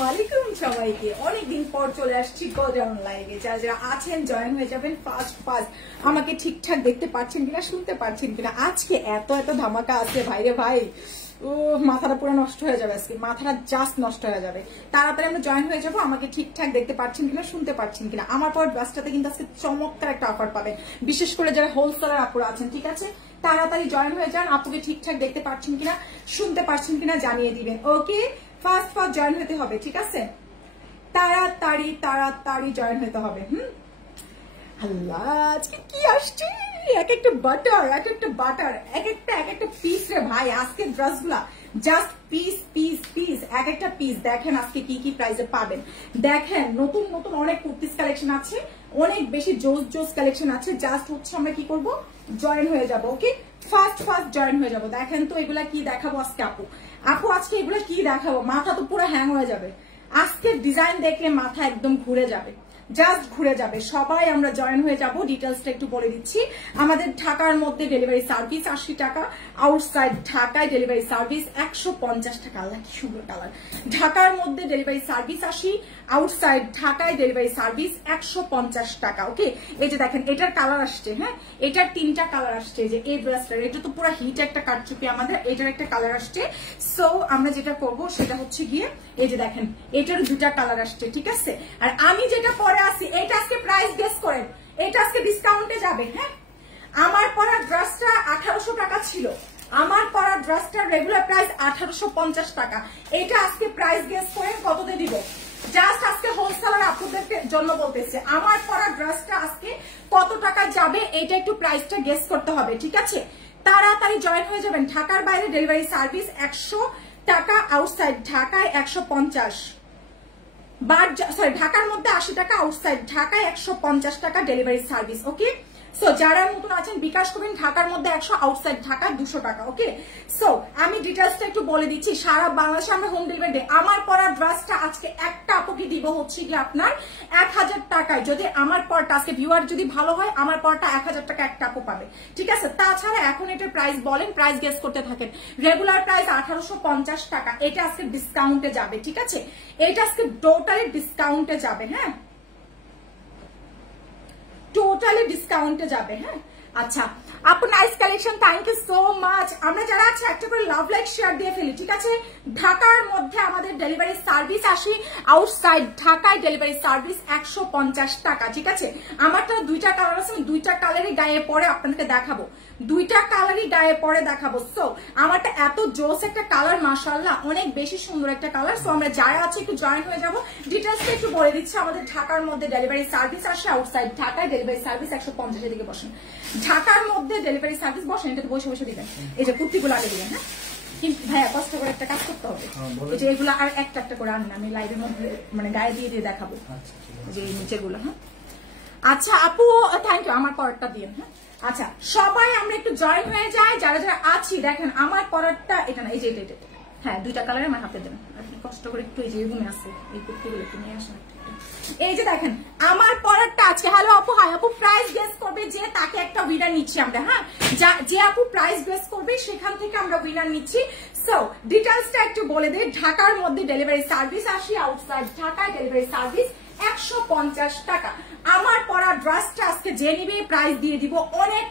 আসসালামু আলাইকুম সবাইকে। অনেকদিন পর চলে আসছি গোডাউন লাইভে। যারা যারা আছেন জয়েন হয়ে যাবেন ফার্স্ট। আমাকে ঠিকঠাক দেখতে পাচ্ছেন কিনা, শুনতে পাচ্ছেন কিনা? আজকে এত ধামাকা আছে ভাইরে ভাই, ও মাথাটা পুরো নষ্ট হয়ে যাবে। আজকে মাথাটা জাস্ট নষ্ট হয়ে যাবে। তাড়াতাড়ি আমরা জয়েন হয়ে যাবো। আমাকে ঠিকঠাক দেখতে পাচ্ছেন কিনা, শুনতে পাচ্ছেন কিনা? আমার পর বাসটাতে কিন্তু আজকে চমৎকার একটা অফার পাবেন, বিশেষ করে যারা হোলসেলার আপুরা আছেন। ঠিক আছে, তাড়াতাড়ি জয়েন হয়ে যান। আপুকে ঠিকঠাক দেখতে পাচ্ছেন কিনা, শুনতে পাচ্ছেন কিনা জানিয়ে দিবেন। ওকে, ফার্স্ট জয়েন হতে হবে। ঠিক আছে, তাড়াতাড়ি জয়েন হতে হবে। আল্লাহ, আজকে কি আসছে? এক একটা বাটার, এক একটা পিস রে ভাই। আজকে ড্রেস গুলা জাস্ট পিস এক একটা পিস। দেখেন আজকে কি কি প্রাইসে পাবেন। দেখেন নতুন অনেক কুর্তিস কালেকশন আছে, অনেক বেশি জোস কালেকশন আছে। জাস্ট হচ্ছে আমরা কি করব, জয়েন হয়ে যাব। ওকে, ফার্স্ট জয়েন হয়ে যাব। দেখেন তো এগুলা কি দেখাবো আজকে আপু আজকে এগুলা কি দেখাবো? মাথা তো পুরো হ্যাং হয়ে যাবে। আজকের ডিজাইন দেখলে মাথা একদম ঘুরে যাবে, জাস্ট ঘুরে যাবে। সবাই আমরা জয়েন হয়ে যাব। ডিটেলসটা একটু বলে দিচ্ছি। আমাদের ঢাকার মধ্যে ডেলিভারি সার্ভিস 80 টাকা, আউটসাইড ঢাকায় ডেলিভারি সার্ভিস 150 টাকা। আল্লাহ কি সুন্দর কালার। ঢাকার মধ্যে ডেলিভারি সার্ভিস 80, আউটসাইড ঢাকায় ডেলিভারি সার্ভিস 150 টাকা। ওকে, এই যে দেখেন এটার কালার আসছে। হ্যাঁ, এটার 3টা কালার আসছে। যে এই ড্রেসটার, এটা তো পুরো হিট একটা কাটচুপি আমাদের। এটার একটা কালার আসছে। সো আমরা যেটা করব সেটা হচ্ছে গিয়ে এই যে দেখেন এটার 2টা কালার আসছে। ঠিক আছে, আর আমি যেটা পরে আসি এটা আজকে প্রাইস গেস করেন। এটা আজকে ডিসকাউন্টে যাবে। হ্যাঁ, আমার পরা ড্রেসটা 1800 টাকা ছিল। আমার পরা ড্রেসটার রেগুলার প্রাইস 1850 টাকা। এটা আজকে প্রাইস গেস করেন কততে দিব। জাস্ট আজকে হোলসেলার আপুদের জন্য বলতেছে, আমার পরা ড্রেসটা আজকে কত টাকা যাবে এটা একটু প্রাইসটা গেস করতে হবে। ঠিক আছে, তাড়াতাড়ি জয়েন হয়ে যাবেন। ঢাকার বাইরে ডেলিভারি সার্ভিস 100 টাকা, আউটসাইড ঢাকায় 150। ঢাকার মধ্যে 80 টাকা, আউটসাইড ঢাকায় 150 টাকা ডেলিভারি সার্ভিস। ওকে, সো যারা নতুন আছেন বিকাশ করবেন। ঢাকার মধ্যে 100, আউটসাইড ঢাকা 200 টাকা। ওকে, সো আমি ডিটেলসটা একটু বলে দিচ্ছি। সারা বাংলাদেশে আমরা হোম ডেলিভারি দিই। আমার পরা ড্রেসটা আজকে একটা আপুকে দিব হচ্ছে কি আপনার 1000 টাকায়। যদি আমার পরটা আজকে ভিউয়ার যদি ভালো হয়, আমার পরটা 1000 টাকা একটা আপু পাবে। ঠিক আছে, তাছাড়া এখন এটার প্রাইস বলেন, প্রাইস গেস করতে থাকেন। রেগুলার প্রাইস 1850 টাকা। এটা আজকে ডিসকাউন্টে যাবে। ঠিক আছে, এটা আজকে টোটালি ডিসকাউন্টে যাবে। হ্যাঁ, টোটালি ডিসকাউন্টে যাবে। হ্যাঁ, আচ্ছা আপু, nice collection, thank you so much. আমরা যারা আছে একটা করে লাভ লাইক শেয়ার দিয়ে ফেলি। ঠিক আছে, ঢাকার মধ্যে আমাদের ডেলিভারি সার্ভিস 80, আউটসাইড ঢাকায় ডেলিভারি সার্ভিস 150 টাকা। ঠিক আছে, আমারটা 2টা কালার আছে, 2টা কালারই গায়ে পরে আপনাদেরকে দেখাবো। 2টা কালারই গায়ে পরে দেখাবো। সো আমারটা এত জোস একটা কালার, মাশাআল্লাহ অনেক বেশি সুন্দর একটা কালার। সো আমরা যারা আছে একটু জয়েন হয়ে যাবো। ডিটেলসটা একটু বলে দিচ্ছি। আমাদের ঢাকার মধ্যে ডেলিভারি সার্ভিস আসে, আউটসাইড ঢাকায় ডেলিভারি সার্ভিস 150। এর দিকে বসেন। ঢাকার মধ্যে ডেলিভারি সার্ভিস বসেন, এটাতে বসে দিবেন। এই যে কুর্তিগুলো আগে দিবেন। হ্যাঁ, কিন্তু ভাইয়া কষ্ট করে একটা কাজ করতে হবে। এই যে এগুলো আর একটা করে আনবেন, আমি লাইভের মধ্যে মানে গায়ে দিয়ে দেখাবো। যে এই নিচেগুলো। হ্যাঁ, আচ্ছা আপু থ্যাংক ইউ। আমার পরেরটা দিয়ে। হ্যাঁ, আচ্ছা সবাই আমরা একটু জয়েন হয়ে যাই। যারা যারা আছি দেখেন আমার পরেরটা এটা না, এই যে এটা। হ্যাঁ, 2টা কালারে আমার হাতে দেন। আপনি কষ্ট করে একটু এই যে রুমে আছে এই কুর্তিগুলো একটু নিয়ে আসেন। এই যে দেখেন আমার পরেরটা আছে। হ্যালো আপু, হাই আপু। প্রাইস গেস করবে যে তাকে একটা উইনার নিচ্ছি আমরা। হ্যাঁ, যে আপু প্রাইস গেস করবে সেখান থেকে আমরা উইনার নিচ্ছি। সো ডিটেলসটা একটু বলে দেই। ঢাকার মধ্যে ডেলিভারি সার্ভিস 80, আউটসাইড ঢাকায় ডেলিভারি সার্ভিস 150 টাকা। আমার পরা ড্রেসটা আজকে যে নিবে প্রাইস দিয়ে দিব অনেক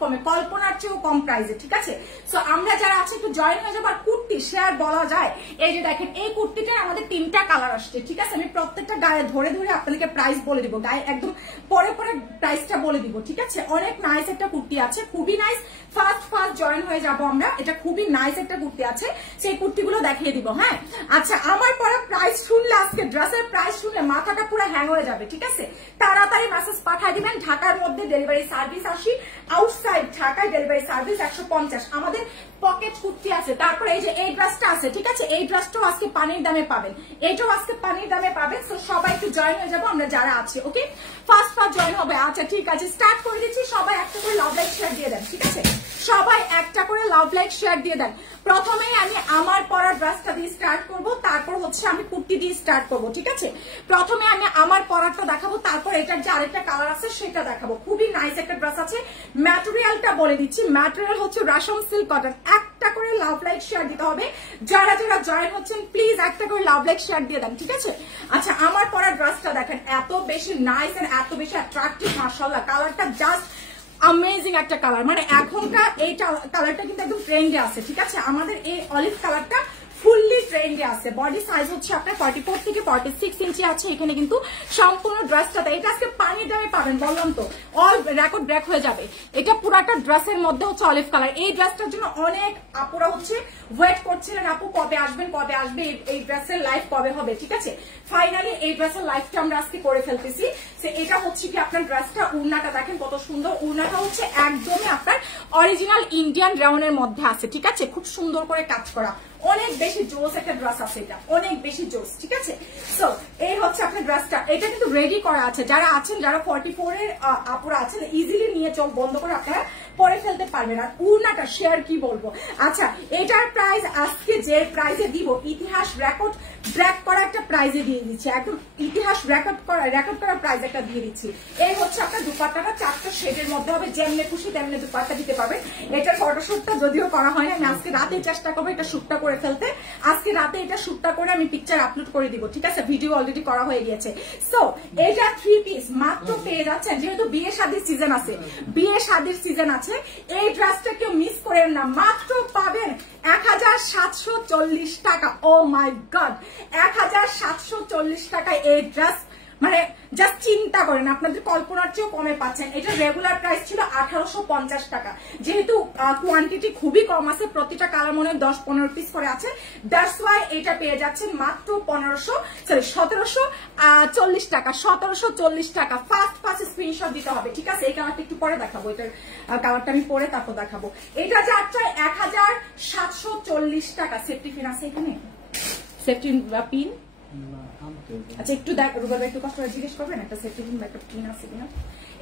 কমে, কল্পনার চেয়েও কম প্রাইসে। ঠিক আছে, সো আমরা যারা আছে একটু জয়েন হয়ে যাবো। আর কুর্তি শেয়ার বলা যায়। এই যে দেখেন এই কুর্তিটা আমাদের 3টা কালার আসছে। ঠিক আছে, আমি প্রত্যেকটা গায়ে ধরে আপনাদেরকে প্রাইস বলে দিব। গায়ে একদম পরে প্রাইসটা বলে দিব। ঠিক আছে, অনেক নাইস একটা কুর্তি আছে, খুবই নাইস। ফার্স্ট জয়েন হয়ে যাব আমরা। এটা খুবই নাইস একটা কুর্তি আছে, সেই কুর্তিগুলো দেখিয়ে দিব। হ্যাঁ, আচ্ছা আমার পরে প্রাইস শুনলে, আজকে ড্রেসের প্রাইস শুনলে মাথাটা পুরো হ্যাং হয়ে যাবে। ঠিক আছে, তাড়াতাড়ি মেসেজ পাঠিয়ে দিবেন। ঢাকার মধ্যে ডেলিভারি সার্ভিস 80, আউটসাইড ঢাকায় ডেলিভারি সার্ভিস 150। আমাদের পকেট কুর্তি আছে। তারপরে এই যে এই ড্রেসটা আছে। ঠিক আছে, এই ড্রেসটাও আজকে পানির দামে পাবেন, এটাও আজকে পানির দামে পাবেন। তো সবাই একটু জয়েন হয়ে যাবো আমরা যারা আছে। ওকে, ফার্স্ট জয়েন হবে। আচ্ছা ঠিক আছে, স্টার্ট করে দিচ্ছি। সবাই একটা করে লাভ লাইক শেয়ার দিয়ে দেন। ঠিক আছে, সবাই একটা করে লাভ লাইক শেয়ার দিয়ে দেন। প্রথমেই আমি আমার পরা ড্রেসটা দিয়ে স্টার্ট করব, তারপর হচ্ছে আমি কুর্তি দিয়ে স্টার্ট করব। ঠিক আছে, প্রথমে আমি আমার পরাটা দেখাবো, তারপর এটার যে আরেকটা কালার আছে সেটা দেখাবো। খুবই নাইস একটা ড্রেস আছে। ম্যাটেরিয়ালটা বলে দিচ্ছি, ম্যাটেরিয়াল হচ্ছে রেশম সিল্ক কটন। একটা একটা করে লাভ লাইক শেয়ার দিতে হবে। যারা যারা জয়েন হচ্ছেন প্লিজ একটা করে লাভ লাইক শেয়ার দিয়ে দেন, ঠিক আছে? আচ্ছা, আমার পরা ড্রেসটা দেখেন, এত বেশি নাইস এন্ড এত বেশি অ্যাট্রাকটিভ, মাশাআল্লাহ। কালারটা জাস্ট অ্যামেজিং একটা কালার, মানে এখনকার এই কালারটা কিন্তু একদম ট্রেন্ডে আছে, ঠিক আছে? আমাদের এই অলিভ কালারটা ফুললি ট্রেন্ডে আছে। বডি সাইজ হচ্ছে আপনার 44 থেকে 46 ইঞ্চি আছে। এখানে কিন্তু সম্পূর্ণ ড্রেসটাতে, এটা আজকে পানির দামে পাবেন, বললাম তো, অল রেকর্ড ব্রেক হয়ে যাবে। এটা পুরাটা ড্রেসের মধ্যে হচ্ছে অলিভ কালার। এই ড্রেসটার জন্য অনেক আপুরা হচ্ছে ওয়েট করছিলেন, আপু কবে আসবেন, কবে আসবে, এই ড্রেসের লাইভ কবে হবে, ঠিক আছে? ফাইনালি এই ড্রেসের লাইভটা আমরা আজকে করে ফেলতেছি। এটা হচ্ছে কি আপনার ড্রেসটা, উড়নাটা দেখেন কত সুন্দর। উড়নাটা হচ্ছে একদমই আপনার অরিজিনাল ইন্ডিয়ান রেওনের মধ্যে আছে, ঠিক আছে? খুব সুন্দর করে কাজ করা, অনেক বেশি জোস একটা ড্রেস আছে, এটা অনেক বেশি জোস, ঠিক আছে? সো এই হচ্ছে আপনার ড্রেসটা। এটা কিন্তু রেডি করা আছে। যারা আছেন, যারা 44 এর আপুরা আছেন, ইজিলি নিয়ে চোখ বন্ধ করে আপনারা পরে ফেলতে পারবেন। আর উড়নাটা শেয়ার কি বলবো। আচ্ছা, এটার প্রাইস আজকে যে প্রাইসে দিব, ইতিহাস রেকর্ড ব্রেক করা একটা প্রাইজে দিয়ে দিচ্ছি, একদম ইতিহাস রেকর্ড করা প্রাইস একটা দিয়ে দিচ্ছি। এই হচ্ছে আপনার দুপাট্টাটা 4টা শেডের মধ্যে হবে, যেমনে খুশি তেমনি দুপাট্টা দিতে পারবেন। এটার ফটোশুটটা যদিও করা হয় না, আমি আজকে রাতে চেষ্টা করবো এটা শুটটা করে ফেলতে। আজকে রাতে এটা শুটটা করে আমি পিকচার আপলোড করে দিব, ঠিক আছে? ভিডিও অলরেডি করা হয়ে গিয়েছে। সো এটা 3 পিস মাত্র পেয়ে যাচ্ছেন, যেহেতু বিয়ে শাদীর সিজন আছে, বিয়ে শাদীর সিজন আছে, এই ড্রেসটা কেউ মিস করেন না। মাত্র পাবেন 1740 টাকা। ও মাই গড, 1740 টাকায় এই ড্রেস, মানে জাস্ট চিন্তা করেন, আপনাদের কল্পনার চেয়েও কমে পাচ্ছেন। এটা রেগুলার প্রাইস ছিল 1850 টাকা। যেহেতু কোয়ান্টিটি খুবই কম আছে, প্রতিটা কালার মনে হয় 10-15 পিস করে আছে, দ্যাটস ওয়াই এটা পেয়ে যাচ্ছেন মাত্র 1740 টাকা। 1740 টাকা। ফার্স্ট স্ক্রিনশট দিতে হবে, ঠিক আছে? এই কালারটা একটু পরে দেখাবো, এটার কালারটা আমি পরে তারপর দেখাবো। এটা যাচ্ছে 1740 টাকা। সেফটি পিন আছে এখানে, সেফটি পিন। আচ্ছা, একটু দেখ রুবেল ভাই, একটু কষ্ট করে জিজ্ঞেস করবেন একটা সেফটি পিন বা একটা পিন আছে কিনা।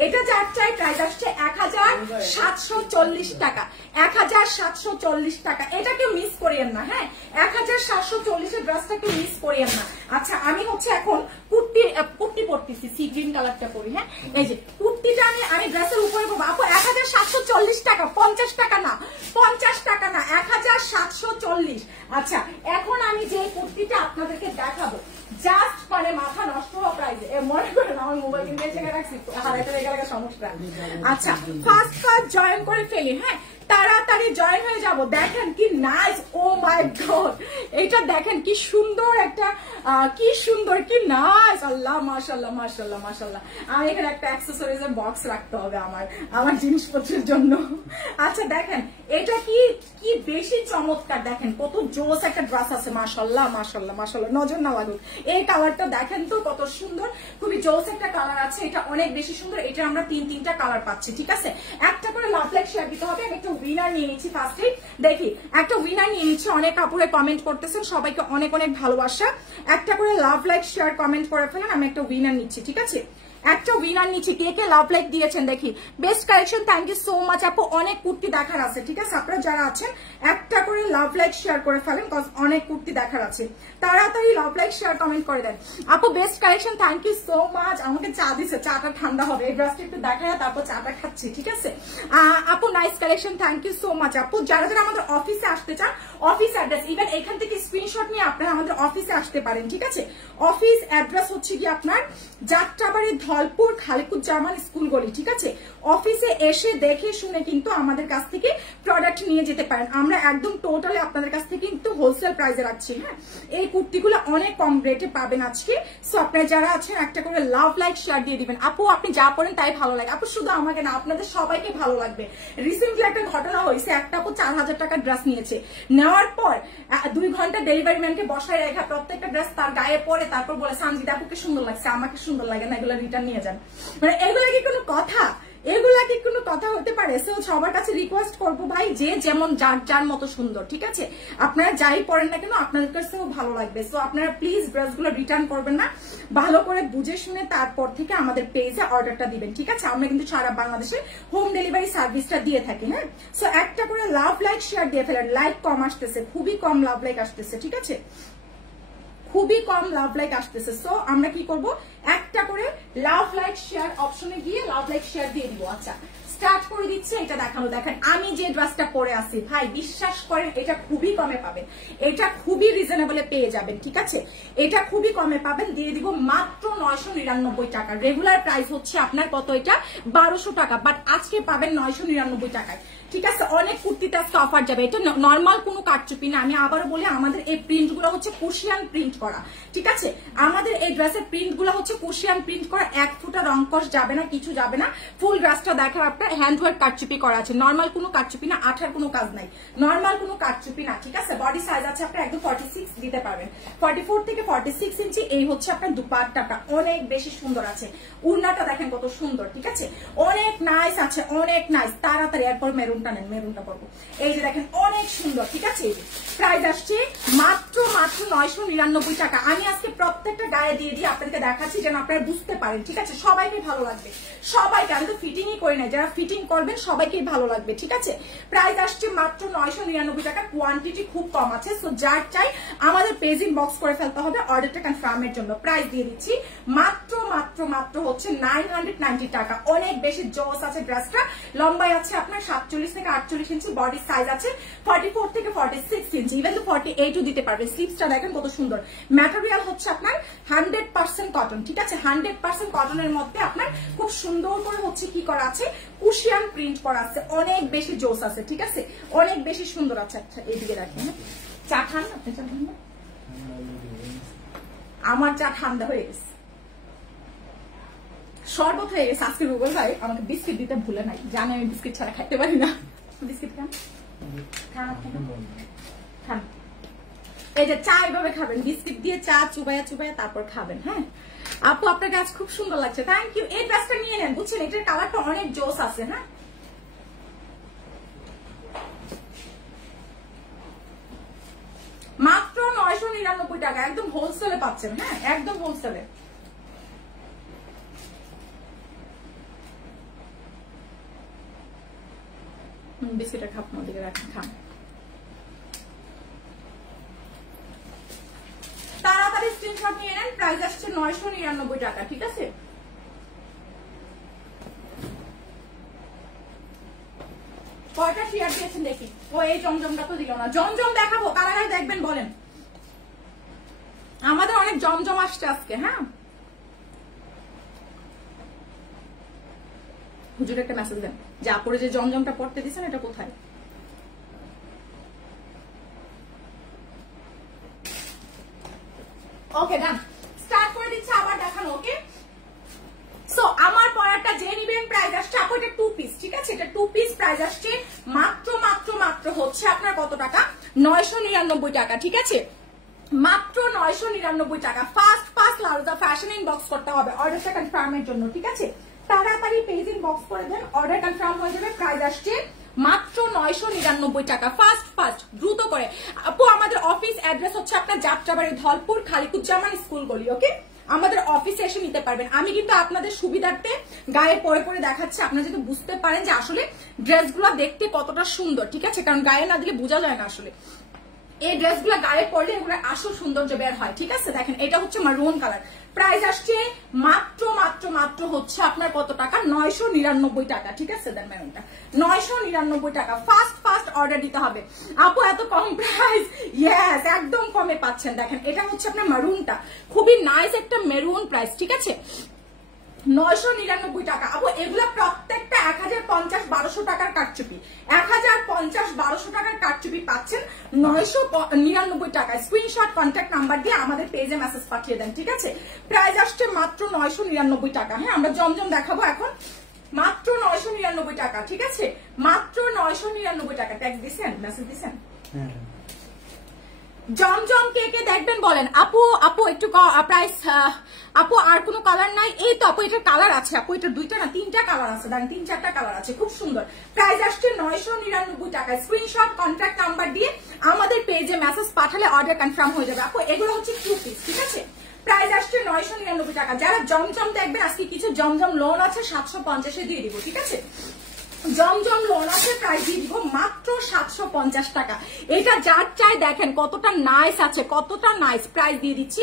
এটা যাচ্ছে প্রাইস আসছে 1740 টাকা। 1740 টাকা। এটা কেউ মিস করিয়েন না, হ্যাঁ? 1740 এর ড্রেসটা কেউ মিস করিয়েন না। আচ্ছা, আমি হচ্ছে এখন কুর্তি পরতেছি, সি গ্রিন কালারটা পরি, হ্যাঁ? এই যে কুর্তিটা আমি ড্রেসের উপরে পাবো। আপু 1740 টাকা, 50 টাকা না, 50 টাকা না, 1740। আচ্ছা, এখন আমি যে কুর্তিটা আপনাদেরকে দেখাবো, জাস্ট মানে মাথা নষ্ট হওয়া প্রাইসে, মনে করেন আমার মোবাইল কিনে এসে রাখছি, হারাইতে গেলে সমস্যা। আচ্ছা, ফার্স্ট জয়েন করে ফেলি, হ্যাঁ? তাড়াতাড়ি জয়েন হয়ে যাব। দেখেন কি নাইস, ও মাই গড, এটা দেখেন কি সুন্দর একটা, কি সুন্দর, কি নাইস। আল্লাহ, মাশাআল্লাহ মাশাআল্লাহ মাশাআল্লাহ। আমি এখানে একটা অ্যাক্সেসরিজ এর বক্স রাখতে হবে আমার জিনিসপত্রের জন্য। আচ্ছা, দেখেন এটা কি বেশি চমৎকার, দেখেন কত জোস একটা ড্রেস আছে, মাশাআল্লাহ মাশাআল্লাহ মাশাআল্লাহ। নজর না লাগুক, এই কালারটা দেখেন তো কত সুন্দর, খুবই জোস একটা কালার আছে, এটা অনেক বেশি সুন্দর। এটা আমরা 3-3টা কালার পাচ্ছি, ঠিক আছে? একটা করে লাভ লাইক শেয়ার দিতে হবে। আমি একটা উইনার নিয়ে নিচ্ছি ফার্স্টে, দেখি একটা উইনার নিয়ে নিচ্ছি। অনেক আপুরে কমেন্ট করতেছেন, সবাইকে অনেক অনেক ভালোবাসা। একটা করে লাভ লাইক শেয়ার কমেন্ট করে ফেলেন, আমি একটা উইনার নিচ্ছি, ঠিক আছে? একটা উইনার নিচ্ছি। কে কে লাভ লাইক দিয়েছেন দেখি। Best collection, thank you so much আপু। অনেক কুর্তি দেখার আছে, ঠিক আছে? আপনারা যারা আছেন একটা করে লাভ লাইক শেয়ার করে ফেলেন, কজ অনেক কুর্তি দেখার আছে। তাড়াতাড়ি লাভ লাইক শেয়ার কমেন্ট করে দেন। আপু best collection, thank you so much. আমাকে চা দিচ্ছে, চাটা ঠান্ডা হবে, এই ড্রেসটা একটু দেখায় তারপর চাটা খাচ্ছি, ঠিক আছে? আপু nice collection, thank you so much আপু। যারা যারা আমাদের অফিসে আসতে চান, অফিস অ্যাড্রেস ইভেন এখান থেকে স্ক্রিনশট নিয়ে আপনারা আমাদের অফিসে আসতে পারেন, ঠিক আছে? অফিস অ্যাড্রেস হচ্ছে কি আপনার যাত্রাবাড়ি, ধলপুর, খালিকুজ্জামান স্কুল গলি, ঠিক আছে? অফিসে এসে দেখে শুনে কিন্তু আমাদের কাছ থেকে প্রোডাক্ট নিয়ে যেতে পারেন। আমরা একদম টোটালি আপনাদের কাছ থেকে কিন্তু হোলসেল প্রাইসে রাখছি, হ্যাঁ? এই কুর্তিগুলো অনেক কম রেটে পাবেন আজকে। সো আপনারা যারা আছেন একটা করে লাভ লাইক শেয়ার দিয়ে দিবেন। আপু আপনি যা পড়েন তাই ভালো লাগে। আপু শুধু আমাকে না, আপনাদের সবাইকে ভালো লাগবে। রিসেন্টলি একটা ঘটনা হয়েছে, একটা আপু 4000 টাকার ড্রেস নিয়েছে, নেওয়ার পর 2 ঘন্টা ডেলিভারি ম্যানকে বসায় রেখা প্রত্যেকটা ড্রেস তার গায়ে পরে তারপর বলে সানজিদ আপুকে সুন্দর লাগছে, আমাকে সুন্দর লাগে না, এগুলো রিটার্ন নিয়ে যান। মানে এগুলা কি কোনো কথা? এগুলা কি কোনো কথা হতে পারে? সো সবার কাছে রিকোয়েস্ট করবো ভাই, যে যেমন যার মতো সুন্দর, ঠিক আছে? আপনারা যাই পড়েন না কেন আপনাদের কাছেও ভালো লাগবে। সো আপনারা প্লিজ ড্রেসগুলো রিটার্ন করবেন না, ভালো করে বুঝে শুনে তারপর থেকে আমাদের পেজে অর্ডারটা দিবেন, ঠিক আছে? আমরা কিন্তু সারা বাংলাদেশে হোম ডেলিভারি সার্ভিসটা দিয়ে থাকি, হ্যাঁ? সো একটা করে লাভ লাইক শেয়ার দিয়ে ফেলেন। লাইক কম আসতেছে, খুবই কম লাভ লাইক আসতেছে, ঠিক আছে? খুবই কম লাভ লাইক আসতেছে। সো আমরা কি করব, একটা করে লাভ লাইক শেয়ার অপশনে গিয়ে লাভ লাইক শেয়ার দিয়ে দিব। আচ্ছা, স্টার্ট করে দিচ্ছি এটা দেখানো। দেখেন আমি যে ড্রেসটা পরে আছি ভাই বিশ্বাস করেন এটা খুবই কমে পাবেন, এটা খুবই রিজনেবলে পেয়ে যাবেন, ঠিক আছে? এটা খুবই কমে পাবেন, দিয়ে দিব মাত্র 999 টাকা। রেগুলার প্রাইস হচ্ছে আপনার কত, এটা 1200 টাকা, বাট আজকে পাবেন 999 টাকায়, ঠিক আছে? অনেক কুর্তিতে আজকে অফার যাবে। এটা নর্মাল কোনো কারচুপি না, আমি আবারও বলি আমাদের এই প্রিন্ট গুলো হচ্ছে কুশিয়ান প্রিন্ট করা, ঠিক আছে? আমাদের এই ড্রেসের প্রিন্ট গুলো হচ্ছে কুশিয়ান প্রিন্ট করা, এক ফুটা রং কষ যাবে না, কিছু যাবে না। ফুল ড্রেসটা দেখার আপনার হ্যান্ড ওয়ার্ক কারচুপি করা আছে, নর্মাল কোনো কারচুপি না, আঠার কোনো কাজ নাই, নর্মাল কোনো কারচুপি না, ঠিক আছে? বডি সাইজ আছে আপনার একদম 46 দিতে পারবেন, 44 থেকে 46 ইঞ্চি। এই হচ্ছে আপনার দুপাট্টাটা, অনেক বেশি সুন্দর আছে। উড়নাটা দেখেন কত সুন্দর, ঠিক আছে? অনেক নাইস আছে, অনেক নাইস। তাড়াতাড়ি এরপর মেরুনটা নেন, মেরুনটা পরবো। এই যে দেখেন অনেক সুন্দর, ঠিক আছে? এই যে প্রাইস আসছে মাত্র 999 টাকা। আমি আজকে প্রত্যেকটা গায়ে দিয়ে দিয়ে আপনাদেরকে দেখাচ্ছি যেন আপনারা বুঝতে পারেন, ঠিক আছে? সবাইকে ভালো লাগবে, সবাইকে। আমি তো ফিটিংই করি না, যারা ফিটিং করবেন সবাইকেই ভালো লাগবে, ঠিক আছে? প্রাইস আসছে মাত্র 999 টাকা। কোয়ান্টিটি খুব কম আছে, সো যার চাই আমাদের পেজ ইনবক্স করে ফেলতে হবে অর্ডারটা কনফার্মের জন্য। প্রাইস দিয়ে দিচ্ছি মাত্র মাত্র মাত্র হচ্ছে 990 টাকা। অনেক বেশি জোস আছে ড্রেসটা, লম্বায় আছে আপনার 47 থেকে 48 ইঞ্চি, বডি সাইজ আছে 44 থেকে 46 ইঞ্চি, ইভেন তো 48ও দিতে পারবে। স্লিপসটা দেখেন কত সুন্দর। ম্যাটেরিয়াল হচ্ছে আপনার 100% কটন, ঠিক আছে? 100% কটনের মধ্যে আপনার খুব সুন্দর করে হচ্ছে কি করা আছে, কুশিয়ান প্রিন্ট করা আছে, অনেক বেশি জোস আছে, ঠিক আছে? অনেক বেশি সুন্দর আছে। আচ্ছা এইদিকে রাখেন, চা খান আপনি? চা খান না? আমার চা ঠান্ডা হয়ে গেছে, শরবত হয়ে গেছে। আজকে গুগল ভাই আমাকে বিস্কিট দিতে ভুলে নাই, জানে আমি বিস্কিট ছাড়া খাইতে পারি না। বিস্কিট খান, খান। এই যে চা এইভাবে খাবেন, বিস্কিট দিয়ে চা চুবাইয়া চুবাইয়া তারপর খাবেন। হ্যাঁ আপু আপনার কাছে খুব সুন্দর লাগছে, থ্যাংক ইউ। এই ড্রেসটা নিয়ে নেন, বুঝছেন? এটার কালারটা অনেক জোস আছে। হ্যাঁ মাত্র 999 টাকা, একদম হোলসেলে পাচ্ছেন। হ্যাঁ একদম হোলসেলে। বিস্কিটের খাপ দিকে রাখেন, খান। তাড়াতাড়ি স্ক্রিনশট নিয়ে নেন। প্রাইস আসছে 999 টাকা, ঠিক আছে? কয়টা শেয়ার দিয়েছেন দেখি। ও এই জমজমটা তো দিল না। জমজম দেখাবো, কারা দেখবেন বলেন? আমাদের অনেক জমজম আসছে আজকে। হ্যাঁ হুজুর একটা মেসেজ দেন যে আপুরে যে জমজমটা পড়তে দিচ্ছেন এটা কোথায়? ওকে ডান, স্টার্ট করে দিচ্ছে আবার দেখানো। ওকে সো আমার পরাটা যে নিবেন প্রাইস আসছে আপু এটা 2 পিস, ঠিক আছে? এটা 2 পিস প্রাইস আসছে মাত্র মাত্র মাত্র হচ্ছে আপনার কত টাকা? 999 টাকা, ঠিক আছে? মাত্র 999 টাকা। ফার্স্ট ফার্স্ট লাউজা ফ্যাশন ইনবক্স করতে হবে অর্ডারটা কনফার্মের জন্য, ঠিক আছে? তাড়াতাড়ি পেজ ইনবক্স করে দেন, অর্ডার কনফার্ম হয়ে যাবে। প্রাইস আসছে মাত্র 999 টাকা। ফার্স্ট ফার্স্ট দ্রুত করে আপু। আমাদের অফিস অ্যাড্রেস হচ্ছে আপনার যাত্রাবাড়ি, ধলপুর, খালিকুজ্জামান স্কুল গলি। ওকে আমাদের অফিসে এসে নিতে পারবেন। আমি কিন্তু আপনাদের সুবিধার্থে গায়ে পরে পরে দেখাচ্ছি, আপনারা যদি বুঝতে পারেন যে আসলে ড্রেসগুলো দেখতে কতটা সুন্দর, ঠিক আছে? কারণ গায়ে না দিলে বোঝা যায় না আসলে। এই ড্রেসগুলো গায়ে পরলে এগুলো আসল সৌন্দর্য বের হয়, ঠিক আছে? দেখেন এটা হচ্ছে মারুন কালার। প্রাইস আসছে মাত্র মাত্র মাত্র হচ্ছে আপনার কত টাকা? 999 টাকা, ঠিক আছে? দেন মেরুনটা 999 টাকা। ফার্স্ট ফার্স্ট অর্ডার দিতে হবে আপু, এত কম প্রাইস। ইয়েস একদম কমে পাচ্ছেন। দেখেন এটা হচ্ছে আপনার মারুনটা, খুবই নাইস একটা মেরুন প্রাইস, ঠিক আছে? 999 টাকা আপু। এগুলা প্রত্যেকটা 1050-1200 টাকার কারচুপি, 1050-1200 টাকার কারচুপি পাচ্ছেন 999 টাকা। স্ক্রিনশট কন্ট্যাক্ট নাম্বার দিয়ে আমাদের পেজে মেসেজ পাঠিয়ে দেন, ঠিক আছে? প্রাইস আসছে মাত্র 999 টাকা। হ্যাঁ আমরা জমজম দেখাবো এখন, মাত্র 999 টাকা, ঠিক আছে? মাত্র 999 টাকা। ট্যাক্স দিছেন, মেসেজ দিছেন? জমজম কে কে দেখবেন বলেন? আপু আপু একটু প্রাইস আপু আর কোনো কালার নাই? এই তো আপু এটার কালার আছে আপু, এটা 2টা না 3টা কালার আছে, দেখেন 3-4টা কালার আছে, খুব সুন্দর। প্রাইস আসছে 999 টাকা। স্ক্রিনশট কন্ট্যাক্ট নাম্বার দিয়ে আমাদের পেজে মেসেজ পাঠালে অর্ডার কনফার্ম হয়ে যাবে আপু। এগুলো হচ্ছে 2 পিস, ঠিক আছে? প্রাইস আসছে 999 টাকা। যারা জমজম দেখবেন আজকে কিছু জমজম লোন আছে 750-এ দিয়ে দিব, ঠিক আছে? জমজম লোন আছে, প্রাইস দিয়ে দিব মাত্র 750 টাকা। এটা যার চাই দেখেন কতটা নাইস আছে, কতটা নাইস। প্রাইস দিয়ে দিচ্ছি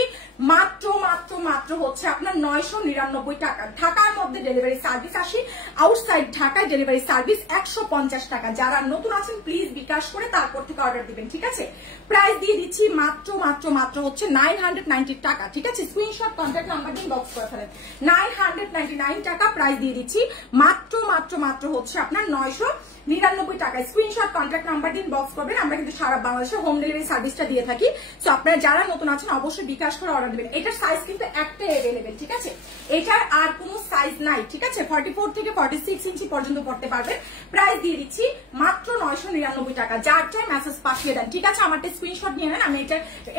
মাত্র মাত্র মাত্র হচ্ছে আপনার 999 টাকা। ঢাকার মধ্যে ডেলিভারি সার্ভিস আসি, আউটসাইড ঢাকায় ডেলিভারি সার্ভিস 150 টাকা। যারা নতুন আছেন প্লিজ বিকাশ করে তারপর থেকে অর্ডার দিবেন, ঠিক আছে? প্রাইস দিয়ে দিচ্ছি মাত্র মাত্র মাত্র হচ্ছে 990 টাকা, ঠিক আছে? স্ক্রিনশট কন্ট্যাক্ট নাম্বার দিন বক্স করে ফেলেন। 999 টাকা প্রাইস দিয়ে দিচ্ছি মাত্র মাত্র মাত্র হচ্ছে আপনার 999 টাকা। স্ক্রিনশট কন্ট্যাক্ট নাম্বার দিন বক্স করবেন। আমরা কিন্তু সারা বাংলাদেশে হোম ডেলিভারি সার্ভিসটা দিয়ে থাকি। সো আপনারা যারা নতুন আছেন অবশ্যই বিকাশ করে অর্ডার দিবেন। এটার সাইজ কিন্তু একটাই अवेलेबल, ঠিক আছে? এটার আর কোনো সাইজ নাই, ঠিক আছে? 44 থেকে 46 ইঞ্চি পর্যন্ত পড়তে পারবেন। প্রাইস দিয়ে দিচ্ছি মাত্র 999 টাকা। যার চাই মেসেজ পাঠিয়ে দেন, ঠিক আছে? আমারটা স্ক্রিনশট নিয়ে নেন। আমি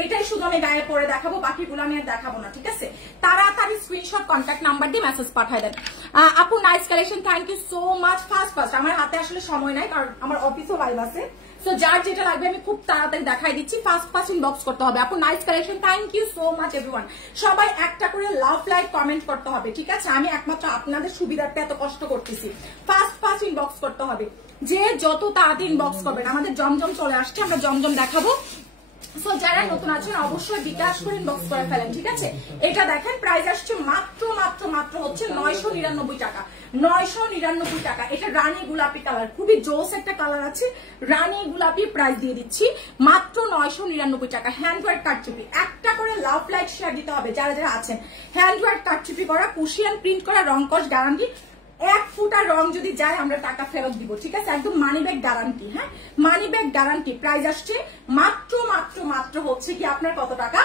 এটাই শুধু আমি গায়ে পরে দেখাবো, বাকিগুলো আমি আর দেখাবো না, ঠিক আছে? তাড়াতাড়ি স্ক্রিনশট কন্ট্যাক্ট নাম্বার দিয়ে মেসেজ পাঠিয়ে দেন। আপু nice collection, thank you so much. First আমার হাতে আসলে সময় নাই, কারণ আমার অফিসও লাইভ আছে। সো যার যেটা লাগবে আমি খুব তাড়াতাড়ি দেখাই দিচ্ছি। ফাস্ট ইনবক্স করতে হবে। আপু nice collection, thank you so much everyone. সবাই একটা করে লাভ লাইক কমেন্ট করতে হবে, ঠিক আছে? আমি একমাত্র আপনাদের সুবিধার্থে এত কষ্ট করতেছি। ফাস্ট ইনবক্স করতে হবে। যে যত তাড়াতাড়ি ইনবক্স করবেন। আমাদের জমজম চলে আসছে, আমরা জমজম দেখাবো। সো যারা নতুন আছেন অবশ্যই বিকাশ করে ইনবক্স করে ফেলেন, ঠিক আছে? এটা দেখেন প্রাইস আসছে মাত্র মাত্র মাত্র হচ্ছে 999 টাকা। 999 টাকা। এটা রানী গোলাপি কালার, খুবই জোস একটা কালার আছে, রানী গোলাপি। প্রাইস দিয়ে দিচ্ছি মাত্র 999 টাকা। হ্যান্ডওয়ার্ক কারচুপি, একটা করে লাভ লাইক শেয়ার দিতে হবে যারা যারা আছেন। হ্যান্ডওয়ার্ক কারচুপি করা, কুশিয়ান প্রিন্ট করা, রং কস গ্যারান্টি। 1 ফুটা রং যদি যায় আমরা টাকা ফেরত দিব, ঠিক আছে? একদম মানি ব্যাগ গ্যারান্টি। হ্যাঁ, মানি ব্যাগ গ্যারান্টি। প্রাইস আসছে মাত্র মাত্র মাত্র হচ্ছে কি আপনার কত টাকা?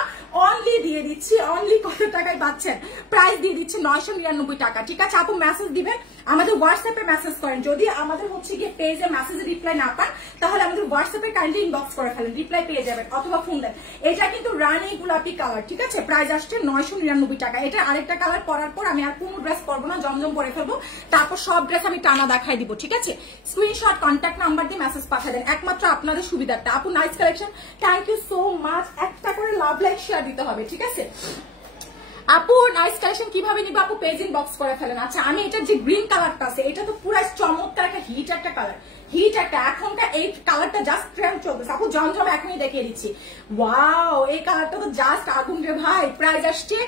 অনলি দিয়ে দিচ্ছি, অনলি কত টাকায় পাচ্ছেন? প্রাইস দিয়ে দিচ্ছি 999 টাকা, ঠিক আছে? আপু মেসেজ দিবেন, আমাদের হোয়াটসঅ্যাপে মেসেজ করেন। যদি আমাদের হচ্ছে গিয়ে পেজে মেসেজে রিপ্লাই না পান তাহলে আমাদের হোয়াটসঅ্যাপে কাইন্ডলি ইনবক্স করে ফেলেন, রিপ্লাই পেয়ে যাবেন, অথবা ফোন দেন। এটা কিন্তু রানী গোলাপি কালার, ঠিক আছে? প্রাইস আসছে 999 টাকা। এটা আরেকটা কালার পরার পর আমি আর কোনো ড্রেস পরবো না, জমজম পরে ফেলবো, তারপর সব ড্রেস আমি টানা দেখাই দিব, ঠিক আছে? স্ক্রিনশট কন্ট্যাক্ট নাম্বার দিয়ে মেসেজ পাঠিয়ে দেন, একমাত্র আপনাদের সুবিধাটা। আপু nice collection, thank you so much. একটা করে লাভ লাইক শেয়ার দিতে হবে, ঠিক আছে? আপু নাইস কালেকশন কিভাবে নিব? আপু পেজ ইনবক্স করে ফেলেন। আচ্ছা, আমি এটার যে গ্রিন কালারটা আছে এটা তো পুরো চমৎকার একটা হিট একটা কালার, হিট একটা। এখনকার এই কালারটা জাস্ট ট্রেন্ড চলতেছে। আপু জমজম এখনই দেখিয়ে দিচ্ছি। ওয়াও, এই কালারটা তো জাস্ট আগুন রে ভাই। প্রাইস আসছে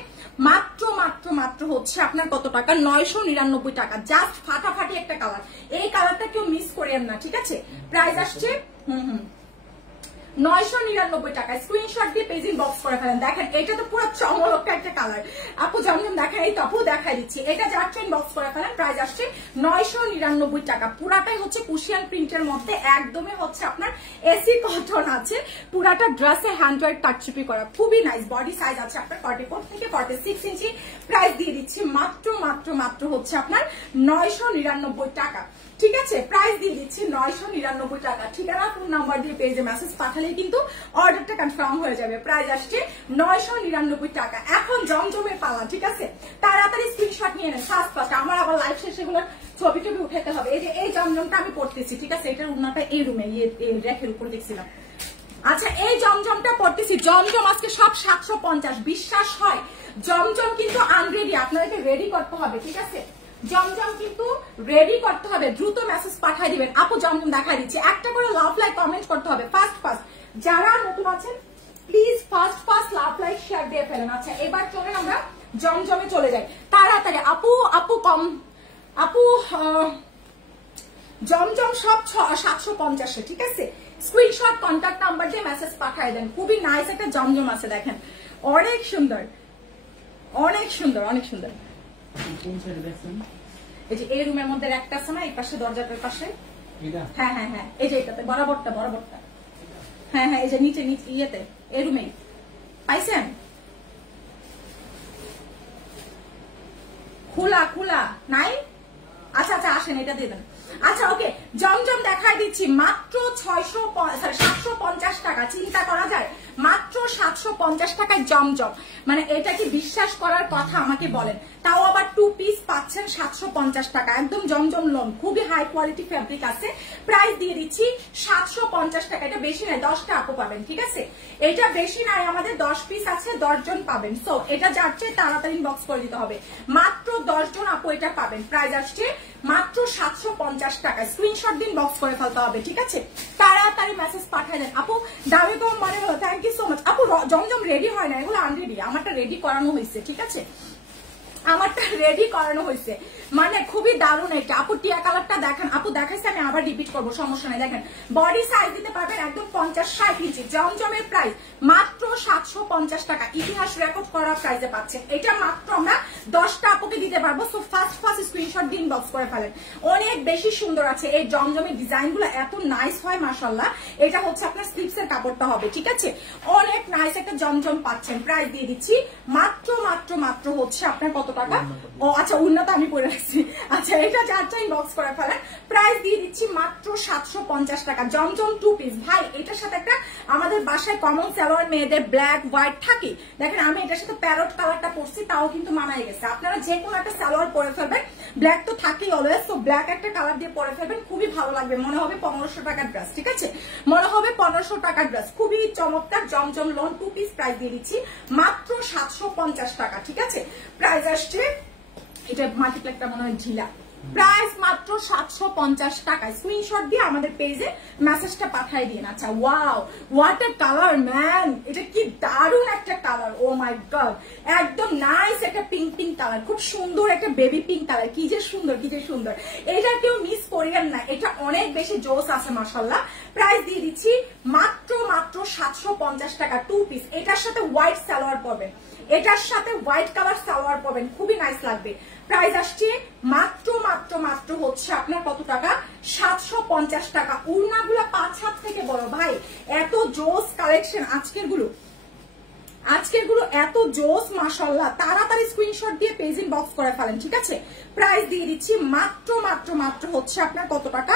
মাত্র মাত্র মাত্র হচ্ছে আপনার কত টাকা? 999 টাকা। জাস্ট ফাটাফাটি একটা কালার। এই কালারটা কেউ মিস করেন না, ঠিক আছে? প্রাইস আসছে 999 টাকা। স্ক্রিনশট দিয়ে পেজ ইনবক্স করে ফেলেন। দেখেন এটা তো পুরো চমৎকার একটা কালার। আপু জমজম দেখাই, এই তো আপু দেখাই দিচ্ছি। এটা যাচ্ছে ইনবক্স করে ফেলেন। প্রাইস আসছে 999 টাকা। পুরাটাই হচ্ছে কুশিয়ান প্রিন্টের মধ্যে, একদমই হচ্ছে আপনার এসি কটন আছে। পুরাটা ড্রেসে হ্যান্ডওয়ার্ক কাটচুপি করা, খুবই নাইস। বডি সাইজ আছে আপনার 44 থেকে 46 ইঞ্চি। প্রাইস দিয়ে দিচ্ছি মাত্র মাত্র মাত্র হচ্ছে আপনার 999 টাকা, ঠিক আছে? প্রাইস দিয়ে দিচ্ছি 999 টাকা। ঠিকানা ফোন নাম্বার দিয়ে পেজে মেসেজ পাঠালেই কিন্তু অর্ডারটা কনফার্ম হয়ে যাবে। প্রাইস আসছে 999 টাকা। এখন জমজমের পালা, ঠিক আছে? তাড়াতাড়ি স্ক্রিনশট নিয়ে নেন ফাস্ট। আমার আবার লাইভ শেষে এগুলোর ছবি টবি উঠাতে হবে। এই যে এই জমজমটা আমি পড়তেছি, ঠিক আছে? এটার উন্নটা এই রুমে র্যাকের উপর দেখছিলাম। আচ্ছা, এই জমজমটা পড়তেছি। জমজম আজকে সব 750। বিশ্বাস হয় জমজম কিন্তু আনরেডি, আপনাদেরকে রেডি করতে হবে, ঠিক আছে? জমজম কিন্তু রেডি করতে হবে, দ্রুত মেসেজ পাঠিয়ে দিবেন। আপু জমজম দেখাই দিচ্ছি। একটা করে লাভ লাইক কমেন্ট করতে হবে ফাস্ট। যারা নতুন আছেন please fast love like share দিয়ে ফেলেন। আচ্ছা, এবার চলেন আমরা জমজমে চলে যাই তাড়াতাড়ি। আপু জমজম সব 750, ঠিক আছে? স্ক্রিনশট কন্ট্যাক্ট নাম্বার দিয়ে মেসেজ পাঠিয়ে দেন। খুবই নাইস একটা জমজম আছে, দেখেন অনেক সুন্দর, অনেক সুন্দর, অনেক সুন্দর। এই যে এই রুমের মধ্যে একটা আছে না, এই পাশে দরজাটার পাশে। হ্যাঁ হ্যাঁ হ্যাঁ, এই যে এটাতে বরাবরটা। হ্যাঁ হ্যাঁ, এই যে নিচে ইয়েতে, এই রুমে পাইছেন? খোলা নাই? আচ্ছা আসেন, এটা দিয়ে দেন। আচ্ছা ওকে, জমজম দেখাই দিচ্ছি মাত্র 750 টাকা। চিন্তা করা যায়, মাত্র 750 টাকায় জমজম। মানে এটা কি বিশ্বাস করার কথা? আমাকে বলেন। তাও আবার 2 পিস পাচ্ছেন 750 টাকা। একদম জমজম লোন, খুবই হাই কোয়ালিটি ফ্যাব্রিক আছে। প্রাইস দিয়ে দিচ্ছি 750 টাকা। এটা বেশি নাই, 10টা আপু পাবেন, ঠিক আছে? এটা বেশি নাই, আমাদের 10 পিস আছে, 10 জন পাবেন। সো এটা যাচ্ছে তাড়াতাড়ি ইনবক্স করে দিতে হবে। মাত্র 10 জন আপু এটা পাবেন। প্রাইস আসছে মাত্র 750 টাকা। স্ক্রিনশট দিন, বক্স করে ফেলতে হবে, ঠিক আছে? তাড়াতাড়ি মেসেজ পাঠায় দেন। আপু দামি কম মানে হলো, থ্যাংক ইউ সো মাচ। আপু জমজম রেডি হয় না, এগুলো আনরেডি, আমারটা রেডি করানো হয়েছে, ঠিক আছে? আমারটা রেডি করানো হয়েছে, মানে খুবই দারুণ এটা। আপু টিয়া কালারটা দেখেন, আপু দেখাইছে, আমি আবার রিপিট করবো, সমস্যা নেই। দেখেন বডি সাইজ দিতে পারবেন একদম 50-60 ইঞ্চি। জমজমের প্রাইস মাত্র 750 টাকা, ইতিহাস রেকর্ড করা প্রাইসে পাচ্ছেন। এটা মাত্র আমরা 10টা আপুকে দিতে পারবো। সো ফার্স্ট স্ক্রিনশট দিন, বক্স করে ফেলেন। অনেক বেশি সুন্দর আছে এই জমজমের ডিজাইন গুলো, এত নাইস হয় মাশাআল্লাহ। এটা হচ্ছে আপনার স্লিপসের কাপড়টা হবে, ঠিক আছে? অনেক নাইস একটা জমজম পাচ্ছেন। প্রাইস দিয়ে দিচ্ছি মাত্র মাত্র মাত্র হচ্ছে আপনার কত টাকা? ও আচ্ছা, উন্নত আমি পরে রাখছি। আচ্ছা, এটা যার চাই বক্স করে ফেলেন। প্রাইস দিয়ে দিচ্ছি মাত্র 750 টাকা। জমজম 2 পিস ভাই, এটার সাথে একটা আমাদের বাসায় কমন সালোয়ার মেয়েদের ব্ল্যাক হোয়াইট থাকে। দেখেন আমি এটার সাথে প্যারট কালারটা পরছি, তাও কিন্তু মানায় গেছে। আপনারা যে কোনো একটা সালোয়ার পরে ফেলবেন, ব্ল্যাক তো থাকেই অলওয়েজ, তো ব্ল্যাক একটা কালার দিয়ে পরে ফেলবেন, খুবই ভালো লাগবে। মনে হবে 1500 টাকার ড্রেস, ঠিক আছে? মনে হবে 1500 টাকার ড্রেস, খুবই চমৎকার। জমজম লোন 2 পিস, প্রাইস দিয়ে দিচ্ছি মাত্র 750 টাকা, ঠিক আছে? প্রাইস আসছে, এটা মাল্টিপ্লেক্সটা মনে হয় ঝিলা, প্রাইস মাত্র 750 টাকা। স্ক্রিনশট দিয়ে আমাদের পেজে মেসেজটা পাঠিয়ে দিন। আচ্ছা, wow, what a colour man, এটা কি দারুণ একটা কালার, ও মাই গড, একদম নাইস একটা পিঙ্ক পিঙ্ক কালার, খুব সুন্দর একটা বেবি পিঙ্ক কালার, কি যে সুন্দর, কি যে সুন্দর। এটা কেউ মিস করিয়েন না, এটা অনেক বেশি জোস আছে মাশাআল্লাহ। প্রাইস দিয়ে দিচ্ছি মাত্র মাত্র 750 টাকা, 2 পিস। এটার সাথে হোয়াইট সালোয়ার পাবেন, এটার সাথে হোয়াইট কালার সালোয়ার পাবেন, খুবই নাইস লাগবে। প্রাইস আসছে মাত্র মাত্র মাত্র হচ্ছে আপনার কত টাকা? 750 টাকা। উড়নাগুলো 5 হাত থেকে বড় ভাই, এত জোস কালেকশন আজকের গুলো এত জোস মাশাআল্লাহ। তাড়াতাড়ি স্ক্রিনশট দিয়ে পেজ ইন বক্স করে ফেলেন, ঠিক আছে? প্রাইস দিয়ে দিচ্ছি মাত্র মাত্র মাত্র হচ্ছে আপনার কত টাকা?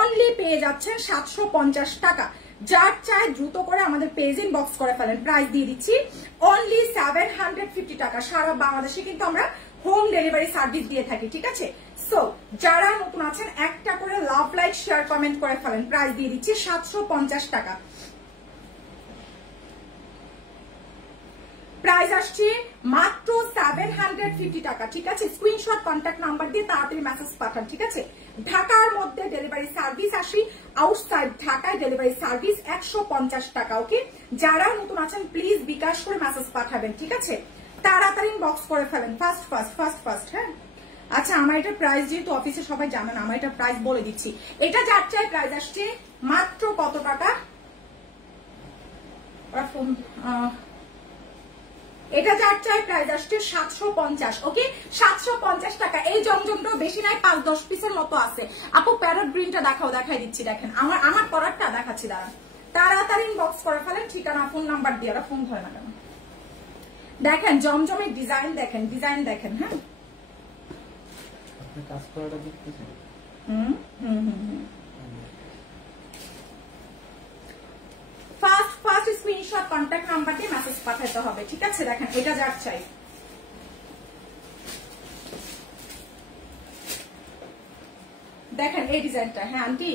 অনলি পেয়ে যাচ্ছেন 750 টাকা। যার চাই দ্রুত করে আমাদের পেজ ইন বক্স করে ফেলেন। প্রাইস দিয়ে দিচ্ছি অনলি 750 টাকা। সারা বাংলাদেশে কিন্তু আমরা হোম ডেলিভারি সার্ভিস দিয়ে থাকি, ঠিক আছে? সো যারা নতুন আছেন একটা করে লাভ, লাইক, শেয়ার, কমেন্ট করে ফেলেন। প্রাইস দিয়ে দিচ্ছি 750 টাকা। প্রাইস আসছে মাত্র 750 টাকা, ঠিক আছে? স্ক্রিনশট, কন্ট্যাক্ট নাম্বার দিয়ে তাড়াতাড়ি মেসেজ পাঠান, ঠিক আছে? ঢাকার মধ্যে ডেলিভারি সার্ভিস আসি, আউটসাইড ঢাকায় ডেলিভারি সার্ভিস 150 টাকা, ওকে? যারা নতুন আছেন প্লিজ বিকাশ করে মেসেজ পাঠাবেন, ঠিক আছে? তাড়াতাড়ি বক্স করে ফেলেন, ফার্স্ট। হ্যাঁ, আচ্ছা, আমার এটা প্রাইস যেহেতু অফিসে সবাই জানেন, আমার এটা প্রাইস বলে দিচ্ছি। এটা যার চাই প্রাইস আসছে মাত্র কত টাকা? এটা যার চাই প্রাইস আসছে 750, ওকে? 750 টাকা। এই জমজমটাও বেশি নাই, 5-10 পিসের মতো আছে। আপু প্যারট গ্রিনটা দেখাই দিচ্ছি। দেখেন আমার প্রোডাক্টটা দেখাচ্ছি, দাঁড়ান। তাড়াতাড়ি বক্স করে ফেলেন, ঠিকানা, ফোন নাম্বার দিয়ে। ওরা ফোন ধরে না কেন? দেখেন জমজমের ডিজাইন, দেখেন। হ্যাঁ, কাজ করাটা দেখতেছেন। ফার্স্ট স্ক্রিনশট, কন্ট্যাক্ট নাম্বার দিয়ে মেসেজ পাঠাতে হবে, ঠিক আছে? দেখেন এটা যার চাই। দেখেন এই ডিজাইনটা। হ্যাঁ আন্টি,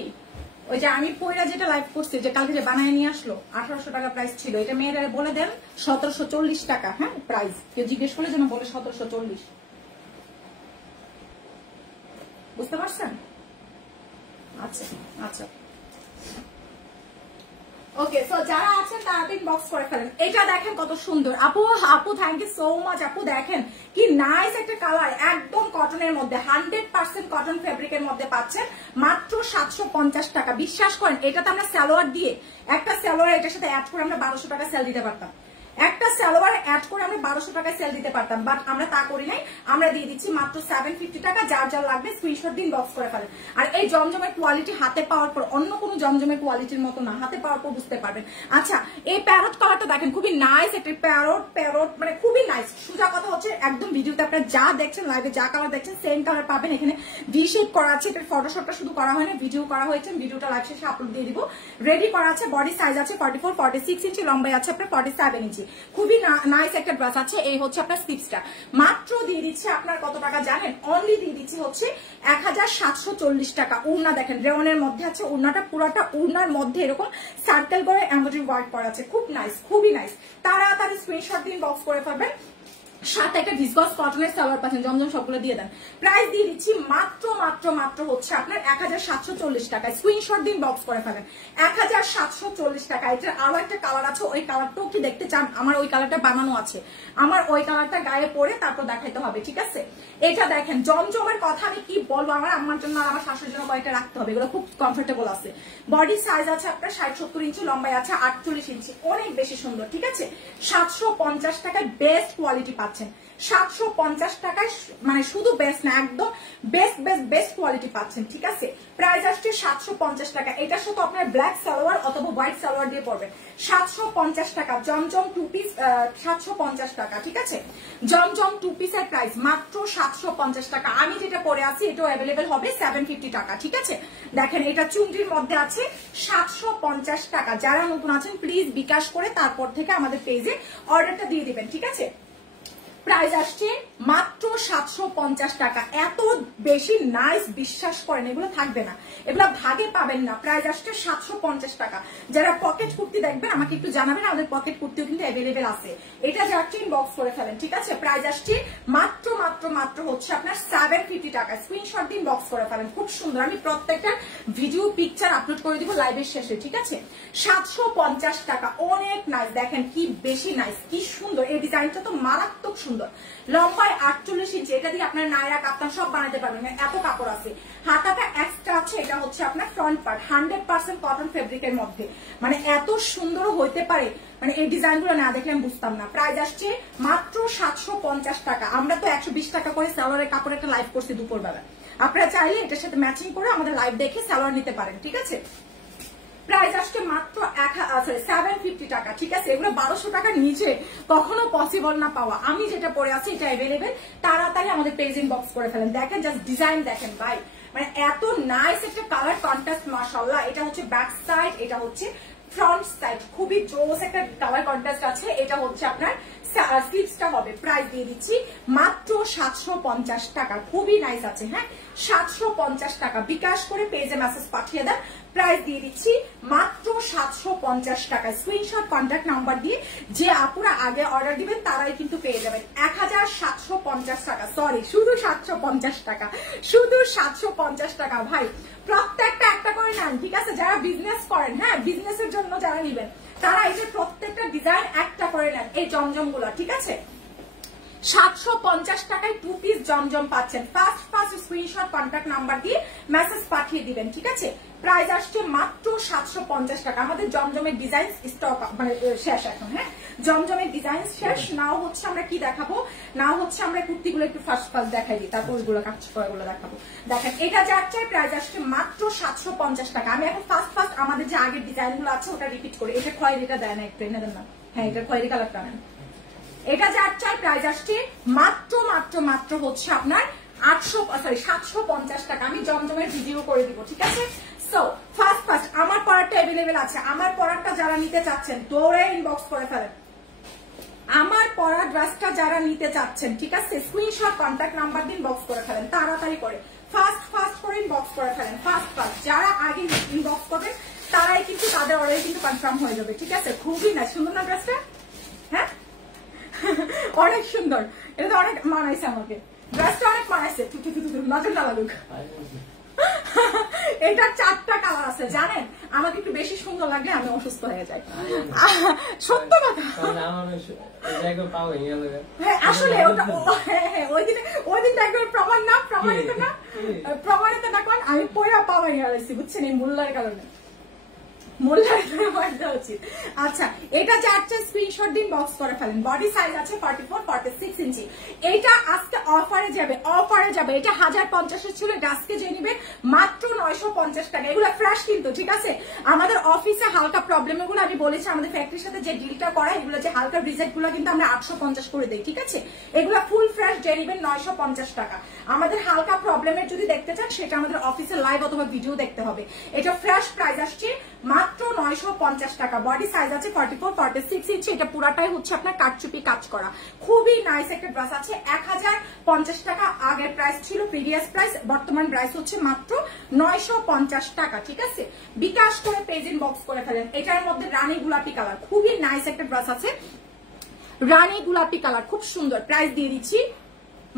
ওই যে আমি পয়রা যেটা লাইভ করছি, যে কালকে যে বানায় নিয়ে আসলো, 1800 টাকা প্রাইস ছিল। এটা মেয়েরা বলে দেন 1740 টাকা। হ্যাঁ, প্রাইস কেউ জিজ্ঞেস করলে যেন বলে 1740। বুঝতে পারছেন? আচ্ছা ওকে। সো যারা আছেন তাড়াতাড়ি বক্স করে ফেলেন। এটা দেখেন কত সুন্দর। আপু থ্যাংক ইউ সো মাচ। আপু দেখেন কি নাইস একটা কালার, একদম কটনের মধ্যে, 100% কটন ফেব্রিকের মধ্যে পাচ্ছেন মাত্র 750 টাকা। বিশ্বাস করেন, এটাতে আমরা সালোয়ার দিয়ে, একটা সালোয়ার এটার সাথে অ্যাড করে আমরা 1200 টাকা সেল দিতে পারতাম। একটা সালোয়ার অ্যাড করে আমরা 1200 টাকায় সেল দিতে পারতাম, বাট আমরা তা করি নাই। আমরা দিয়ে দিচ্ছি মাত্র 750 টাকা। যার যার লাগবে স্ক্রিনশট দিন, বক্স করে ফেলেন। আর এই জমজমের কোয়ালিটি হাতে পাওয়ার পর অন্য কোনো জমজমের কোয়ালিটির মতো না, হাতে পাওয়ার পর বুঝতে পারবেন। আচ্ছা, এই প্যারট কালারটা দেখেন, খুবই নাইস একটা প্যারট, মানে খুবই নাইস। সোজা কথা হচ্ছে একদম ভিডিওতে আপনারা যা দেখছেন, লাইভে যা কালার দেখছেন সেম কালার পাবেন। এখানে ভি শেপ করা আছে, এটা ফটোশপটা শুধু করা হয়নি, ভিডিও করা হয়েছে। ভিডিওটা লাইভ শেষে আপলোড দিয়ে দিব। রেডি করা আছে, বডি সাইজ আছে 44, 46 ইঞ্চি, লম্বাই আছে আপনার 47 ইঞ্চি। খুবই নাইস একটা ড্রেস আছে। এই হচ্ছে আপনার স্লিপসটা। মাত্র দিয়ে দিচ্ছে আপনার কত টাকা জানেন? অনলি দিয়ে দিচ্ছে হচ্ছে 1740 টাকা। উড়না দেখেন রেওনের মধ্যে আছে, উড়নাটা পুরোটা উড়নার মধ্যে এরকম সার্কেল করে এমব্রয়ডারি ওয়ার্ক করা আছে, খুব নাইস, খুবই নাইস। তাড়াতাড়ি স্ক্রিনশট দিন, বক্স করে ফেলবেন। সাথে একটা ভিসকস কটনের সালোয়ার পাচ্ছেন, জমজম সবগুলো দিয়ে দেন। প্রাইস দিয়ে দিচ্ছি মাত্র মাত্র মাত্র হচ্ছে আপনার 1740 টাকায়। স্ক্রিনশট দিন, বক্স করে ফেলেন। 1740 টাকা। এটার আরো একটা কালার আছে, ওই কালারটাও কি দেখতে চান? আমার ওই কালারটা বানানো আছে, আমার ওই কালারটা গায়ে পরে তারপর দেখাইতে হবে, ঠিক আছে? এটা দেখেন, জমজমের কথা আমি কি বলবো, আমার আম্মার জন্য আর আমার শাশুড়ির জন্য কয়েকটা রাখতে হবে, এগুলো খুব কমফোর্টেবল আছে। বডি সাইজ আছে আপনার 60-70 ইঞ্চি, লম্বায় আছে 48 ইঞ্চি, অনেক বেশি সুন্দর, ঠিক আছে? 750 টাকায় বেস্ট কোয়ালিটি পাচ্ছেন। 750 টাকায় মানে শুধু বেস্ট না, একদম বেস্ট বেস্ট বেস্ট কোয়ালিটি পাচ্ছেন, ঠিক আছে? প্রাইস আসছে 750 টাকা। এটার সাথে আপনার ব্ল্যাক সালোয়ার অথবা হোয়াইট সালোয়ার দিয়ে পড়বেন। 750 টাকা। জমজম 2 পিস 750 টাকা, ঠিক আছে? জমজম 2 পিসের প্রাইস মাত্র 750 টাকা। আমি যেটা পরে আছি এটাও অ্যাভেলেবেল হবে 750 টাকা, ঠিক আছে? দেখেন, এটা চুনরির মধ্যে আছে 750 টাকা। যারা নতুন আছেন প্লিজ বিকাশ করে তারপর থেকে আমাদের পেজে অর্ডারটা দিয়ে দিবেন, ঠিক আছে? প্রাইস আসছে মাত্র 750 টাকা। এত বেশি নাইস, বিশ্বাস করেন এগুলো থাকবে না, এগুলো ভাগে পাবেন না। প্রাইস আসছে 750 টাকা। যারা পকেট কুর্তি দেখবেন আমাকে একটু জানাবেন, আমাদের পকেট কুর্তিও কিন্তু অ্যাভেলেবেল আছে। এটা যাচ্ছে ইনবক্স করে ফেলেন, ঠিক আছে? প্রাইস আসছে মাত্র মাত্র মাত্র হচ্ছে আপনার 750 টাকা। স্ক্রিনশট দিন, বক্স করে ফেলেন। খুব সুন্দর, আমি প্রত্যেকটা ভিডিও পিকচার আপলোড করে দিব লাইভের শেষে, ঠিক আছে? 750 টাকা, অনেক নাইস। দেখেন কি বেশি নাইস, কি সুন্দর। এই ডিজাইনটা তো মারাত্মক সুন্দর। লম্বায় 48 ইঞ্চি, এটা দিয়ে আপনার নায়রা কাপ্তান সব বানাতে পারবেন, এত কাপড় আছে। হাতাটা এক্সট্রা আছে, এটা হচ্ছে আপনার ফ্রন্ট পার্ট 100% কটন ফেব্রিকের মধ্যে, মানে এত সুন্দর হইতে পারে, মানে এই ডিজাইনগুলো না দেখলে আমি বুঝতাম না। প্রাইস আসছে মাত্র 750 টাকা। আমরা তো 120 টাকা করে সালোয়ারের কাপড় একটা লাইভ করছি দুপুরবেলা, আপনারা চাইলে এটার সাথে ম্যাচিং করে আমাদের লাইভ দেখে সালোয়ার নিতে পারেন, ঠিক আছে? প্রাইস আসছে মাত্র 750 টাকা, ঠিক আছে? এগুলো 1200 টাকার নিচে কখনো পসিবল না পাওয়া। আমি যেটা পরে আছি এটা অ্যাভেলেবেল, তাড়াতাড়ি আমাদের পেজ ইনবক্স করে ফেলেন। দেখেন জাস্ট ডিজাইন দেখেন ভাই, মানে এত নাইস একটা কালার কন্ট্রাস্ট, মাশাআল্লাহ। এটা হচ্ছে ব্যাক সাইড, এটা হচ্ছে ফ্রন্ট সাইড, খুবই জোস একটা কালার কন্ট্রাস্ট আছে। এটা হচ্ছে আপনার স্লিভসটা হবে। প্রাইস দিয়ে দিচ্ছি মাত্র 750 টাকা। খুবই নাইস আছে, হ্যাঁ? 750 টাকা। বিকাশ করে পেজে মেসেজ পাঠিয়ে দেন। প্রাইস দিয়ে দিচ্ছি মাত্র 750 টাকা। স্ক্রিনশট কন্ট্যাক্ট নাম্বার দিয়ে যে আপুরা আগে অর্ডার দিবেন তারাই কিন্তু পেয়ে যাবেন। 1750 টাকা, সরি শুধু 750 টাকা, শুধু 750 টাকা। ভাই প্রত্যেকটা একটা করে নেন, ঠিক আছে? যারা বিজনেস করেন, হ্যাঁ, বিজনেসের জন্য যারা নিবেন তারা এই যে প্রত্যেকটা ডিজাইন একটা করে নেন, এই জমজম গুলা, ঠিক আছে? 750 টাকায় 2 পিস জমজম পাচ্ছেন। ফার্স্ট স্ক্রিনশট কন্ট্যাক্ট নাম্বার দিয়ে মেসেজ পাঠিয়ে দিবেন, ঠিক আছে? প্রাইস আসছে মাত্র 750 টাকা। আমাদের জমজমের ডিজাইন স্টক মানে শেষ এখন, হ্যাঁ? জমজমের ডিজাইন শেষ। নাও হচ্ছে আমরা কি দেখাবো, নাও হচ্ছে আমরা কুর্তিগুলো একটু ফার্স্ট দেখাই দিই, তারপর ওইগুলো কাপড়গুলো দেখাবো। দেখেন, এটা যাচ্ছে প্রাইস আসছে মাত্র 750 টাকা। আমি এখন ফার্স্ট আমাদের যে আগের ডিজাইন গুলো আছে ওটা রিপিট করি। এটা খয়েরিটা দেয় না, একটু এনে দেন না। হ্যাঁ, এটা খয়েরি কালারটা নেন। এটা যাচ্ছে প্রাইস আসছে মাত্র মাত্র মাত্র হচ্ছে আপনার 750 টাকা। আমি জমজমের ভিডিও করে দিব, ঠিক আছে? সো ফার্স্ট আমার পরারটা অ্যাভেলেবেল আছে। আমার পরারটা যারা নিতে চাচ্ছেন দৌড়ে ইনবক্স করে ফেলেন। আমার পরা ড্রেসটা যারা নিতে চাচ্ছেন, ঠিক আছে? স্ক্রিনশট কন্ট্যাক্ট নাম্বার দিন, বক্স করে ফেলেন তাড়াতাড়ি করে। ফার্স্ট করে ইনবক্স করে ফেলেন। ফার্স্ট যারা আগে ইনবক্স করবেন তারাই কিন্তু তাদের অর্ডার কিন্তু কনফার্ম হয়ে যাবে, ঠিক আছে? খুবই না সুন্দর না ড্রেসটা? হ্যাঁ, অনেক সুন্দর। এটা তো অনেক মানাইছে আমাকে, ড্রেসটা অনেক মানাইছে। নজর না লাগুক। এটা 4টা কালার আছে, জানেন? আমাকে একটু বেশি সুন্দর লাগলে আমি অসুস্থ হয়ে যাই, সত্য কথা। হ্যাঁ, আসলে ওই দিন একবার প্রমাণিত না কোন আমি পয়লা পাওয়া গেছি, বুঝছেন? এই মূল্যের কারণে আচ্ছা, এটা যাচ্ছে স্ক্রিনশট দিন, বক্স করে ফেলেন। বডি সাইজ আছে 44-46 ইঞ্চি। এটা আজকে অফারে যাবে। এটা 1050 ছিল, এটা আজকে যে নিবে মাত্র 950 টাকা। এগুলো ফ্রেশ কিন্তু, ঠিক আছে? আমাদের অফিসে হালকা প্রবলেম এগুলো আমি বলেছি, আমাদের ফ্যাক্টরির সাথে যে ডিলটা করা, এগুলো যে হালকা রিজেক্ট গুলো কিন্তু আমরা 850 করে দিই, ঠিক আছে? এগুলো ফুল ফ্রেশ যে নিবেন 950 টাকা। আমাদের হালকা প্রবলেমের যদি দেখতে চান সেটা আমাদের অফিসে লাইভ অথবা ভিডিও দেখতে হবে। এটা ফ্রেশ প্রাইস আসছে মাত্র 950 টাকা। বডি সাইজ আছে 44-46 ইঞ্চি। এটা পুরাটাই হচ্ছে আপনার কাটচুপি কাজ করা, খুবই নাইস একটা ড্রেস আছে। 1050 টাকা আগের প্রাইস ছিল, প্রিভিয়াস প্রাইস। বর্তমান প্রাইস হচ্ছে মাত্র 950 টাকা, ঠিক আছে? বিকাশ করে পেজ ইনবক্স করে ফেলেন। এটার মধ্যে রানী গোলাপি কালার, খুবই নাইস একটা ড্রেস আছে। রানী গোলাপি কালার, খুব সুন্দর। প্রাইস দিয়ে দিচ্ছি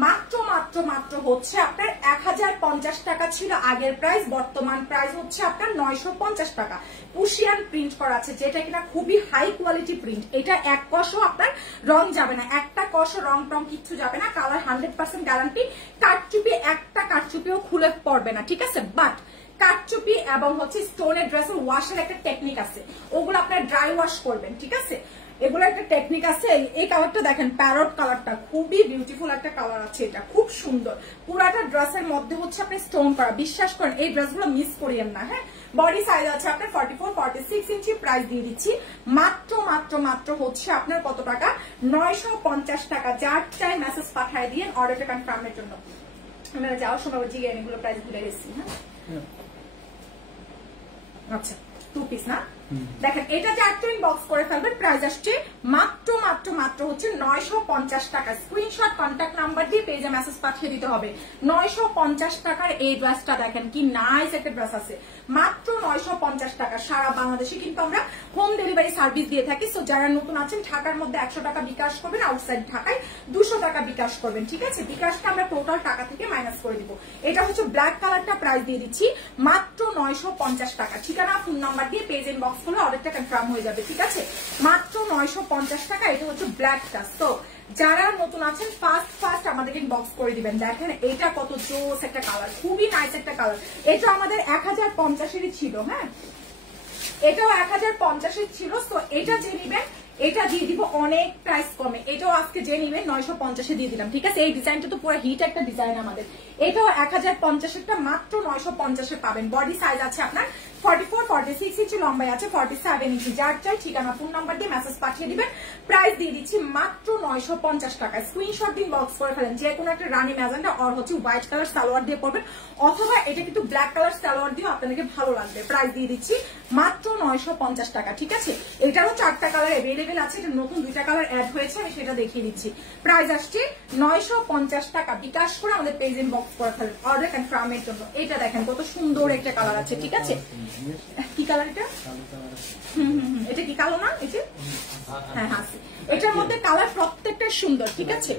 মাত্র মাত্র মাত্র হচ্ছে আপনার 1050 টাকা ছিল আগের প্রাইস, বর্তমান প্রাইস হচ্ছে আপনার 950 টাকা। পুশিয়ান প্রিন্ট করা আছে, যেটা কিনা খুবই হাই কোয়ালিটি প্রিন্ট। এটা এক কষও আপনার রং যাবে না, একটা কষও রং টং কিচ্ছু যাবে না। Colour 100% guarantee. কাটচুপি একটা কাটচুপিও খুলে পড়বে না, ঠিক আছে। বাট কাটচুপি এবং হচ্ছে স্টোনের ড্রেসের ওয়াশের একটা টেকনিক আছে, ওগুলো আপনার ড্রাই ওয়াশ করবেন, ঠিক আছে। এগুলো একটা টেকনিক আছে। এই কালারটা দেখেন, প্যারট কালারটা খুবই বিউটিফুল একটা কালার আছে, এটা খুব সুন্দর। পুরাটা ড্রেসের মধ্যে হচ্ছে আপনি স্টোন করা, বিশ্বাস করেন এই ড্রেসগুলো মিস করিয়েন না। হ্যাঁ, বডি সাইজ আছে আপনার 44-46 ইঞ্চি। প্রাইস দিয়ে দিচ্ছি মাত্র মাত্র মাত্র হচ্ছে আপনার কত টাকা, 950 টাকা। যার চাই মেসেজ পাঠিয়ে দিয়ে অর্ডারটা কনফার্মের জন্য। আমরা যাওয়ার সময় জিজ্ঞাসা এগুলো প্রাইস ভুলে গেছি। হ্যাঁ, আচ্ছা 2 পিস না, দেখেন এটা যে একটা ইনবক্স করে ফেলবেন। প্রাইস আসছে মাত্র মাত্র মাত্র হচ্ছে 950 টাকা। স্ক্রিনশট কন্ট্যাক্ট নাম্বার দিয়ে পেজে মেসেজ পাঠিয়ে দিতে হবে। 950 টাকার এই ড্রেসটা দেখেন কি নাইস একটা ড্রেস আছে, মাত্র 950 টাকা। সারা বাংলাদেশে কিন্তু আমরা হোম ডেলিভারি সার্ভিস দিয়ে থাকি। সো যারা নতুন আছেন ঢাকার মধ্যে 100 টাকা বিকাশ করবেন, আউটসাইড ঢাকায় 200 টাকা বিকাশ করবেন, ঠিক আছে। বিকাশটা আমরা টোটাল টাকা থেকে মাইনাস করে দিব। এটা হচ্ছে ব্ল্যাক কালারটা, প্রাইস দিয়ে দিচ্ছি মাত্র 950 টাকা। ঠিকানা ফোন নাম্বার দিয়ে পেজ ইনবক্স করলে অর্ডারটা কনফার্ম হয়ে যাবে, ঠিক আছে। মাত্র 950 টাকা। এটা হচ্ছে ব্ল্যাকটা। তো যারা নতুন আছেন ফার্স্ট আমাদেরকে ইনবক্স করে দিবেন। দেখেন এটা কত জোস একটা কালার, খুবই নাইস একটা কালার। এটা আমাদের 1050-এরই ছিল। হ্যাঁ, এটাও 1050-এর ছিল। তো এটা যে নিবেন এটা দিয়ে দিব অনেক প্রাইস কমে। এটাও আজকে যে নিবেন 950-এ দিয়ে দিলাম, ঠিক আছে। এই ডিজাইনটা তো পুরো হিট একটা ডিজাইন আমাদের। এটাও 1050-এরটা মাত্র 950-এ পাবেন। বডি সাইজ আছে আপনার 44-46 ইঞ্চি, লম্বাই আছে 47 ইঞ্চি। যার চাই ঠিকানা ফোন নাম্বার দিয়ে মেসেজ পাঠিয়ে দিবেন। প্রাইস দিয়ে দিচ্ছি মাত্র 950 টাকা। স্ক্রিনশট দিন বক্স করে ফেলেন, যে কোনো একটা রানী ম্যাজেন্ডা আর হচ্ছে হোয়াইট কালার সালোয়ার দিয়ে পরবেন, অথবা এটা কিন্তু ব্ল্যাক কালার সালোয়ার দিয়েও আপনাদেরকে ভালো লাগবে। প্রাইস দিয়ে দিচ্ছি মাত্র 950 টাকা, ঠিক আছে। এটারও 4টা কালার অ্যাভেলেবেল আছে, এটা নতুন 2টা কালার অ্যাড হয়েছে, আমি সেটা দেখিয়ে দিচ্ছি। প্রাইস আসছে 950 টাকা। বিকাশ করে আমাদের পেজ ইনবক্স করে ফেলেন অর্ডার কনফার্মের জন্য। এটা দেখেন কত সুন্দর একটা কালার আছে, ঠিক আছে। কি কালার এটা? এটা কি কালো না? এই যে হ্যাঁ হ্যাঁ, এটার মধ্যে কালার প্রত্যেকটা সুন্দর, ঠিক আছে।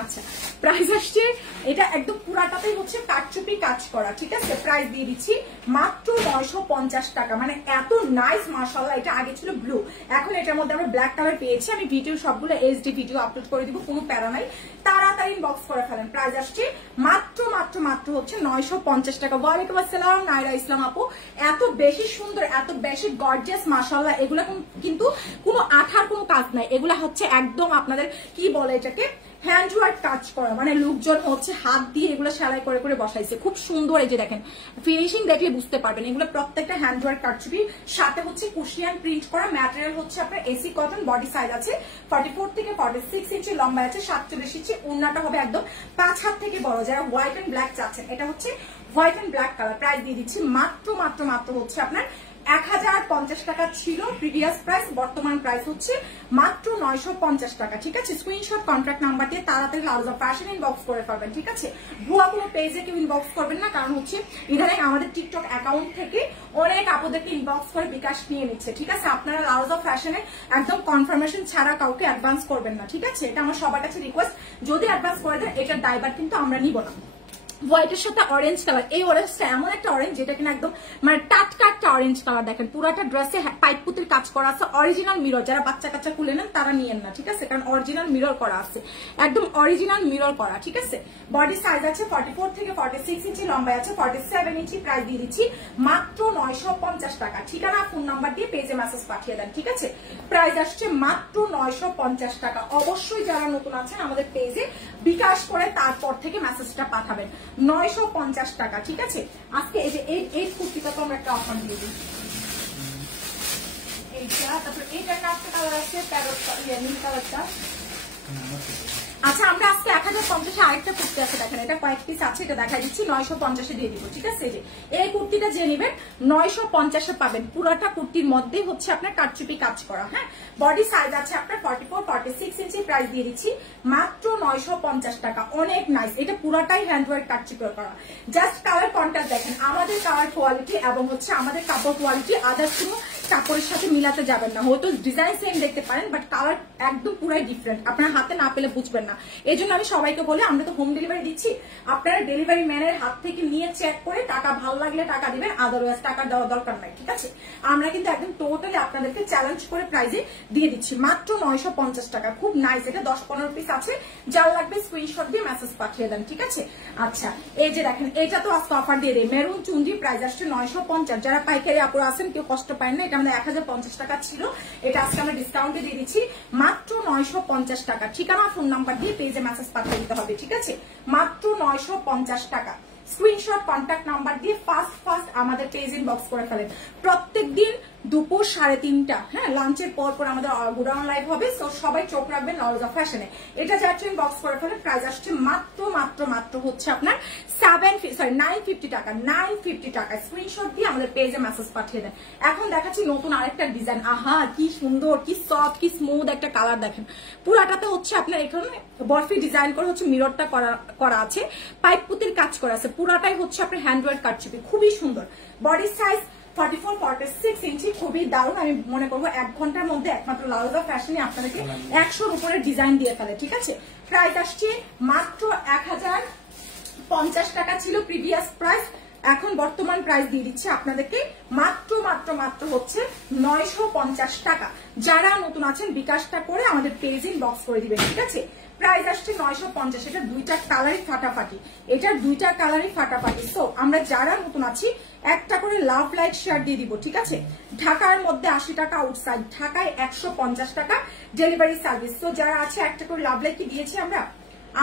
আচ্ছা, প্রাইস আসছে এটা একদম পুরাটাতেই হচ্ছে কাটচুপি কাজ করা, ঠিক আছে। প্রাইস দিয়ে দিচ্ছি মাত্র 950 টাকা। মানে এত নাইস মাশাআল্লাহ। এটা আগে ছিল ব্লু, এখন এটার মধ্যে আমরা ব্ল্যাক কালার পেয়েছি। আমি ভিডিও সবগুলো এইচডি ভিডিও আপলোড করে দিব, কোনো প্যারা নাই। তাড়াতাড়ি ইনবক্স করে ফেলেন। প্রাইস আসছে মাত্র মাত্র মাত্র হচ্ছে 950 টাকা। ওয়ালাইকুম আসসালাম নাইরা ইসলাম আপু। এত বেশি সুন্দর, এত বেশি গর্জিয়াস মাশাআল্লাহ। এগুলা কিন্তু কোনো আঠার কোনো কাজ নাই, এগুলা হচ্ছে একদম আপনাদের কি বলে এটাকে হ্যান্ড ওয়ার্ক কাজ করা, মানে লোকজন হচ্ছে হাত দিয়ে এগুলো সেলাই করে করে বসাইছে, খুব সুন্দর। এই যে দেখেন ফিনিশিং দেখলে বুঝতে পারবেন, এগুলো প্রত্যেকটা হ্যান্ড ওয়ার্ক কাটছবি। সাথে হচ্ছে কুশিয়ান প্রিন্ট করা, ম্যাটেরিয়াল হচ্ছে আপনার এসি কটন। বডি সাইজ আছে 44-46 ইঞ্চি, লম্বা আছে 47 ইঞ্চি। ওড়নাটা হবে একদম 5 হাত থেকে বড়। যারা হোয়াইট এন্ড ব্ল্যাক চাচ্ছেন, এটা হচ্ছে white and black colour. Price দিয়ে দিচ্ছি মাত্র মাত্র মাত্র হচ্ছে আপনার 1050 টাকা ছিল প্রিভিয়াস প্রাইস, বর্তমান প্রাইস হচ্ছে মাত্র 950 টাকা, ঠিক আছে। স্ক্রিনশট কন্ট্যাক্ট নাম্বার দিয়ে তাড়াতাড়ি লাউজা ফ্যাশন ইনবক্স করে পাবেন, ঠিক আছে। ভুয়া কোনো পেজে কেউ ইনবক্স করবেন না, কারণ হচ্ছে ইদানিং আমাদের টিকটক অ্যাকাউন্ট থেকে অনেক আপুদেরকে ইনবক্স করে বিকাশ নিয়ে নিচ্ছে, ঠিক আছে। আপনারা লাউজা ফ্যাশনে একদম কনফার্মেশন ছাড়া কাউকে অ্যাডভান্স করবেন না, ঠিক আছে। এটা আমার সবার কাছে রিকোয়েস্ট, যদি অ্যাডভান্স করে দেন এটার দায়ভার কিন্তু আমরা নিব না। হোয়াইটের সাথে অরেঞ্জ কালার, এই অরেঞ্জটা এমন একটা অরেঞ্জ যেটা কিনা একদম মানে টাটকা একটা অরেঞ্জ কালার। দেখেন পুরাটা ড্রেসে পাইপ পুতির কাজ করা আছে, অরিজিনাল মিরর। যারা বাচ্চা কাচ্চা খুলে নেন তারা নিয়েন না, ঠিক আছে, কারণ অরিজিনাল মিরর করা আছে, একদম অরিজিনাল মিরর করা, ঠিক আছে। বডি সাইজ আছে 44-46 ইঞ্চি, লম্বা আছে 47 ইঞ্চি। প্রাইস দিয়ে দিচ্ছি মাত্র 950 টাকা। ঠিকানা ফোন নাম্বার দিয়ে পেজে মেসেজ পাঠিয়ে দেন, ঠিক আছে। প্রাইস আসছে মাত্র 950 টাকা। অবশ্যই যারা নতুন আছেন আমাদের পেজে বিকাশ করে তারপর থেকে মেসেজটা পাঠাবেন। 950 টাকা, ঠিক আছে। আজকে এই যে এই কুর্তিটা তো আমরা একটা অফার দিয়ে দিই। এইটা, তারপর এইটা একটা কালার আছে প্যারট নীল কালারটা। আচ্ছা, আমরা আজকে 1050 আরেকটা কুর্তি আছে, দেখেন এটা কয়েক পিস আছে, এটা দেখাই দিচ্ছি। 950 দিয়ে দিব, ঠিক আছে। যে এই কুর্তিটা যে নেবেন 950 পাবেন। পুরাটা কুর্তির মধ্যে হচ্ছে আপনার কাটচুপি কাজ করা। হ্যাঁ, বডি সাইজ আছে আপনার 44-46 ইঞ্চি। প্রাইস দিয়ে দিচ্ছি মাত্র 950 টাকা। অনেক নাইস, এটা পুরাটাই হ্যান্ডওয়ার্ক কাটচুপি করা। জাস্ট কালার কন্ট্রাস্ট দেখেন, আমাদের কালার কোয়ালিটি এবং হচ্ছে আমাদের কাপড় কোয়ালিটি আদার্স কোনো কাপড়ের সাথে মিলাতে যাবেন না, হয়তো ডিজাইন সেম দেখতে পারেন বাট কালার একদম পুরাই ডিফারেন্ট, আপনার হাতে না পেলে বুঝবেন না। এই জন্য আমি সবাইকে বলি আমরা তো হোম ডেলিভারি দিচ্ছি, আপনারা ডেলিভারি ম্যানের হাত থেকে নিয়ে চেক করে টাকা ভালো লাগলে টাকা দিবেন, আদারওয়াইজ টাকা দেওয়া দরকার নাই, ঠিক আছে। আমরা কিন্তু একদম টোটালি আপনাদেরকে চ্যালেঞ্জ করে প্রাইজে দিয়ে দিচ্ছি মাত্র 950 টাকা। খুব নাইস, এটা 10-15 পিস আছে, যার লাগবে স্ক্রিনশট দিয়ে মেসেজ পাঠিয়ে দেন, ঠিক আছে। আচ্ছা এই যে দেখেন এটা তো আজকে অফার দিয়ে দেয়, মেরুন চুনরি প্রাইস আসছে 950। যারা পাইকারি আপুরা আছেন কেউ কষ্ট পায় না, এটা আমাদের 1050 টাকা ছিল, এটা আজকে আমরা ডিসকাউন্টে দিয়ে দিচ্ছি মাত্র 950 টাকা। ঠিকানা ফোন নাম্বার দিয়ে পেজে মেসেজ পাঠিয়ে দিতে হবে, ঠিক আছে, মাত্র 950 টাকা। স্ক্রিনশট কন্ট্যাক্ট নাম্বার দিয়ে ফার্স্ট আমাদের পেজ ইনবক্স করে ফেলেন। প্রত্যেকদিন দুপুর 3:30 হ্যাঁ লাঞ্চের পর আমাদের গোডাউন লাইভ হবে, সো সবাই চোখ রাখবেন নলেজ অফ ফ্যাশনে। এটা যাচ্ছে ইনবক্স করে ফেলেন, প্রাইস আসছে মাত্র হচ্ছে আপনার 950 টাকা। 950 টাকা স্ক্রিনশট দিয়ে আমাদের পেজে মেসেজ পাঠিয়ে দেন। এখন দেখাচ্ছি নতুন আরেকটা ডিজাইন, আহা কি সুন্দর, কি সফট, কি স্মুথ একটা কালার দেখেন। পুরাটাতে হচ্ছে আপনার এখানে বরফি ডিজাইন করে হচ্ছে মিররটা করা আছে, পাইপ পুতির কাজ করা আছে, পুরাটাই হচ্ছে আপনার হ্যান্ডওয়ার্ক কাটছবি, খুবই সুন্দর। বডি সাইজ 44-46 ইঞ্চি, খুবই দারুণ। আমি মনে করবো 1 ঘন্টার মধ্যে একমাত্র লালদা ফ্যাশনে আপনাদেরকে 100-র উপরে ডিজাইন দিয়ে ফেলে, ঠিক আছে। প্রাইস আসছে মাত্র 1050 টাকা ছিল প্রিভিয়াস প্রাইস, এখন বর্তমান প্রাইস দিয়ে দিচ্ছে আপনাদেরকে মাত্র হচ্ছে 950 টাকা। যারা নতুন আছেন বিকাশটা করে আমাদের পেজ ইনবক্স করে দিবেন, ঠিক আছে। প্রাইস আসছে 950, এটা দুইটা কালারই ফাটাফাটি, এটার দুইটা কালারই ফাটাফাটি। সো আমরা যারা নতুন আছি একটা করে লাভ লাইক শেয়ার দিয়ে দিব, ঠিক আছে। ঢাকার মধ্যে 80 টাকা, আউটসাইড ঢাকায় 150 টাকা ডেলিভারি সার্ভিস। তো যারা আছে একটা করে লাভ লাইক কি দিয়েছি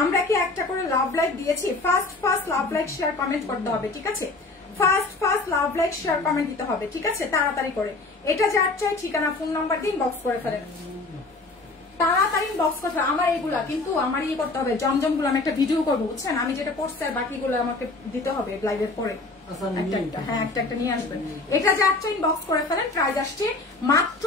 আমরা কি একটা করে লাভ লাইক দিয়েছি। First love like share comment করতে হবে, ঠিক আছে। First love like share comment দিতে হবে, ঠিক আছে, তাড়াতাড়ি করে। এটা যার চাই ঠিকানা ফোন নাম্বার দিয়ে ইনবক্স করে ফেলেন, তাড়াতাড়ি ইনবক্স করতে হবে। আমার এগুলা কিন্তু আমার ইয়ে করতে হবে, জমজম গুলো আমি একটা ভিডিও করবো বুঝছেন, আমি যেটা করছি আর বাকিগুলো আমাকে দিতে হবে লাইভের পরে, একটা নিয়ে আসবেন। এটা যার চাই ইনবক্স করে ফেলেন। প্রাইস আসছে মাত্র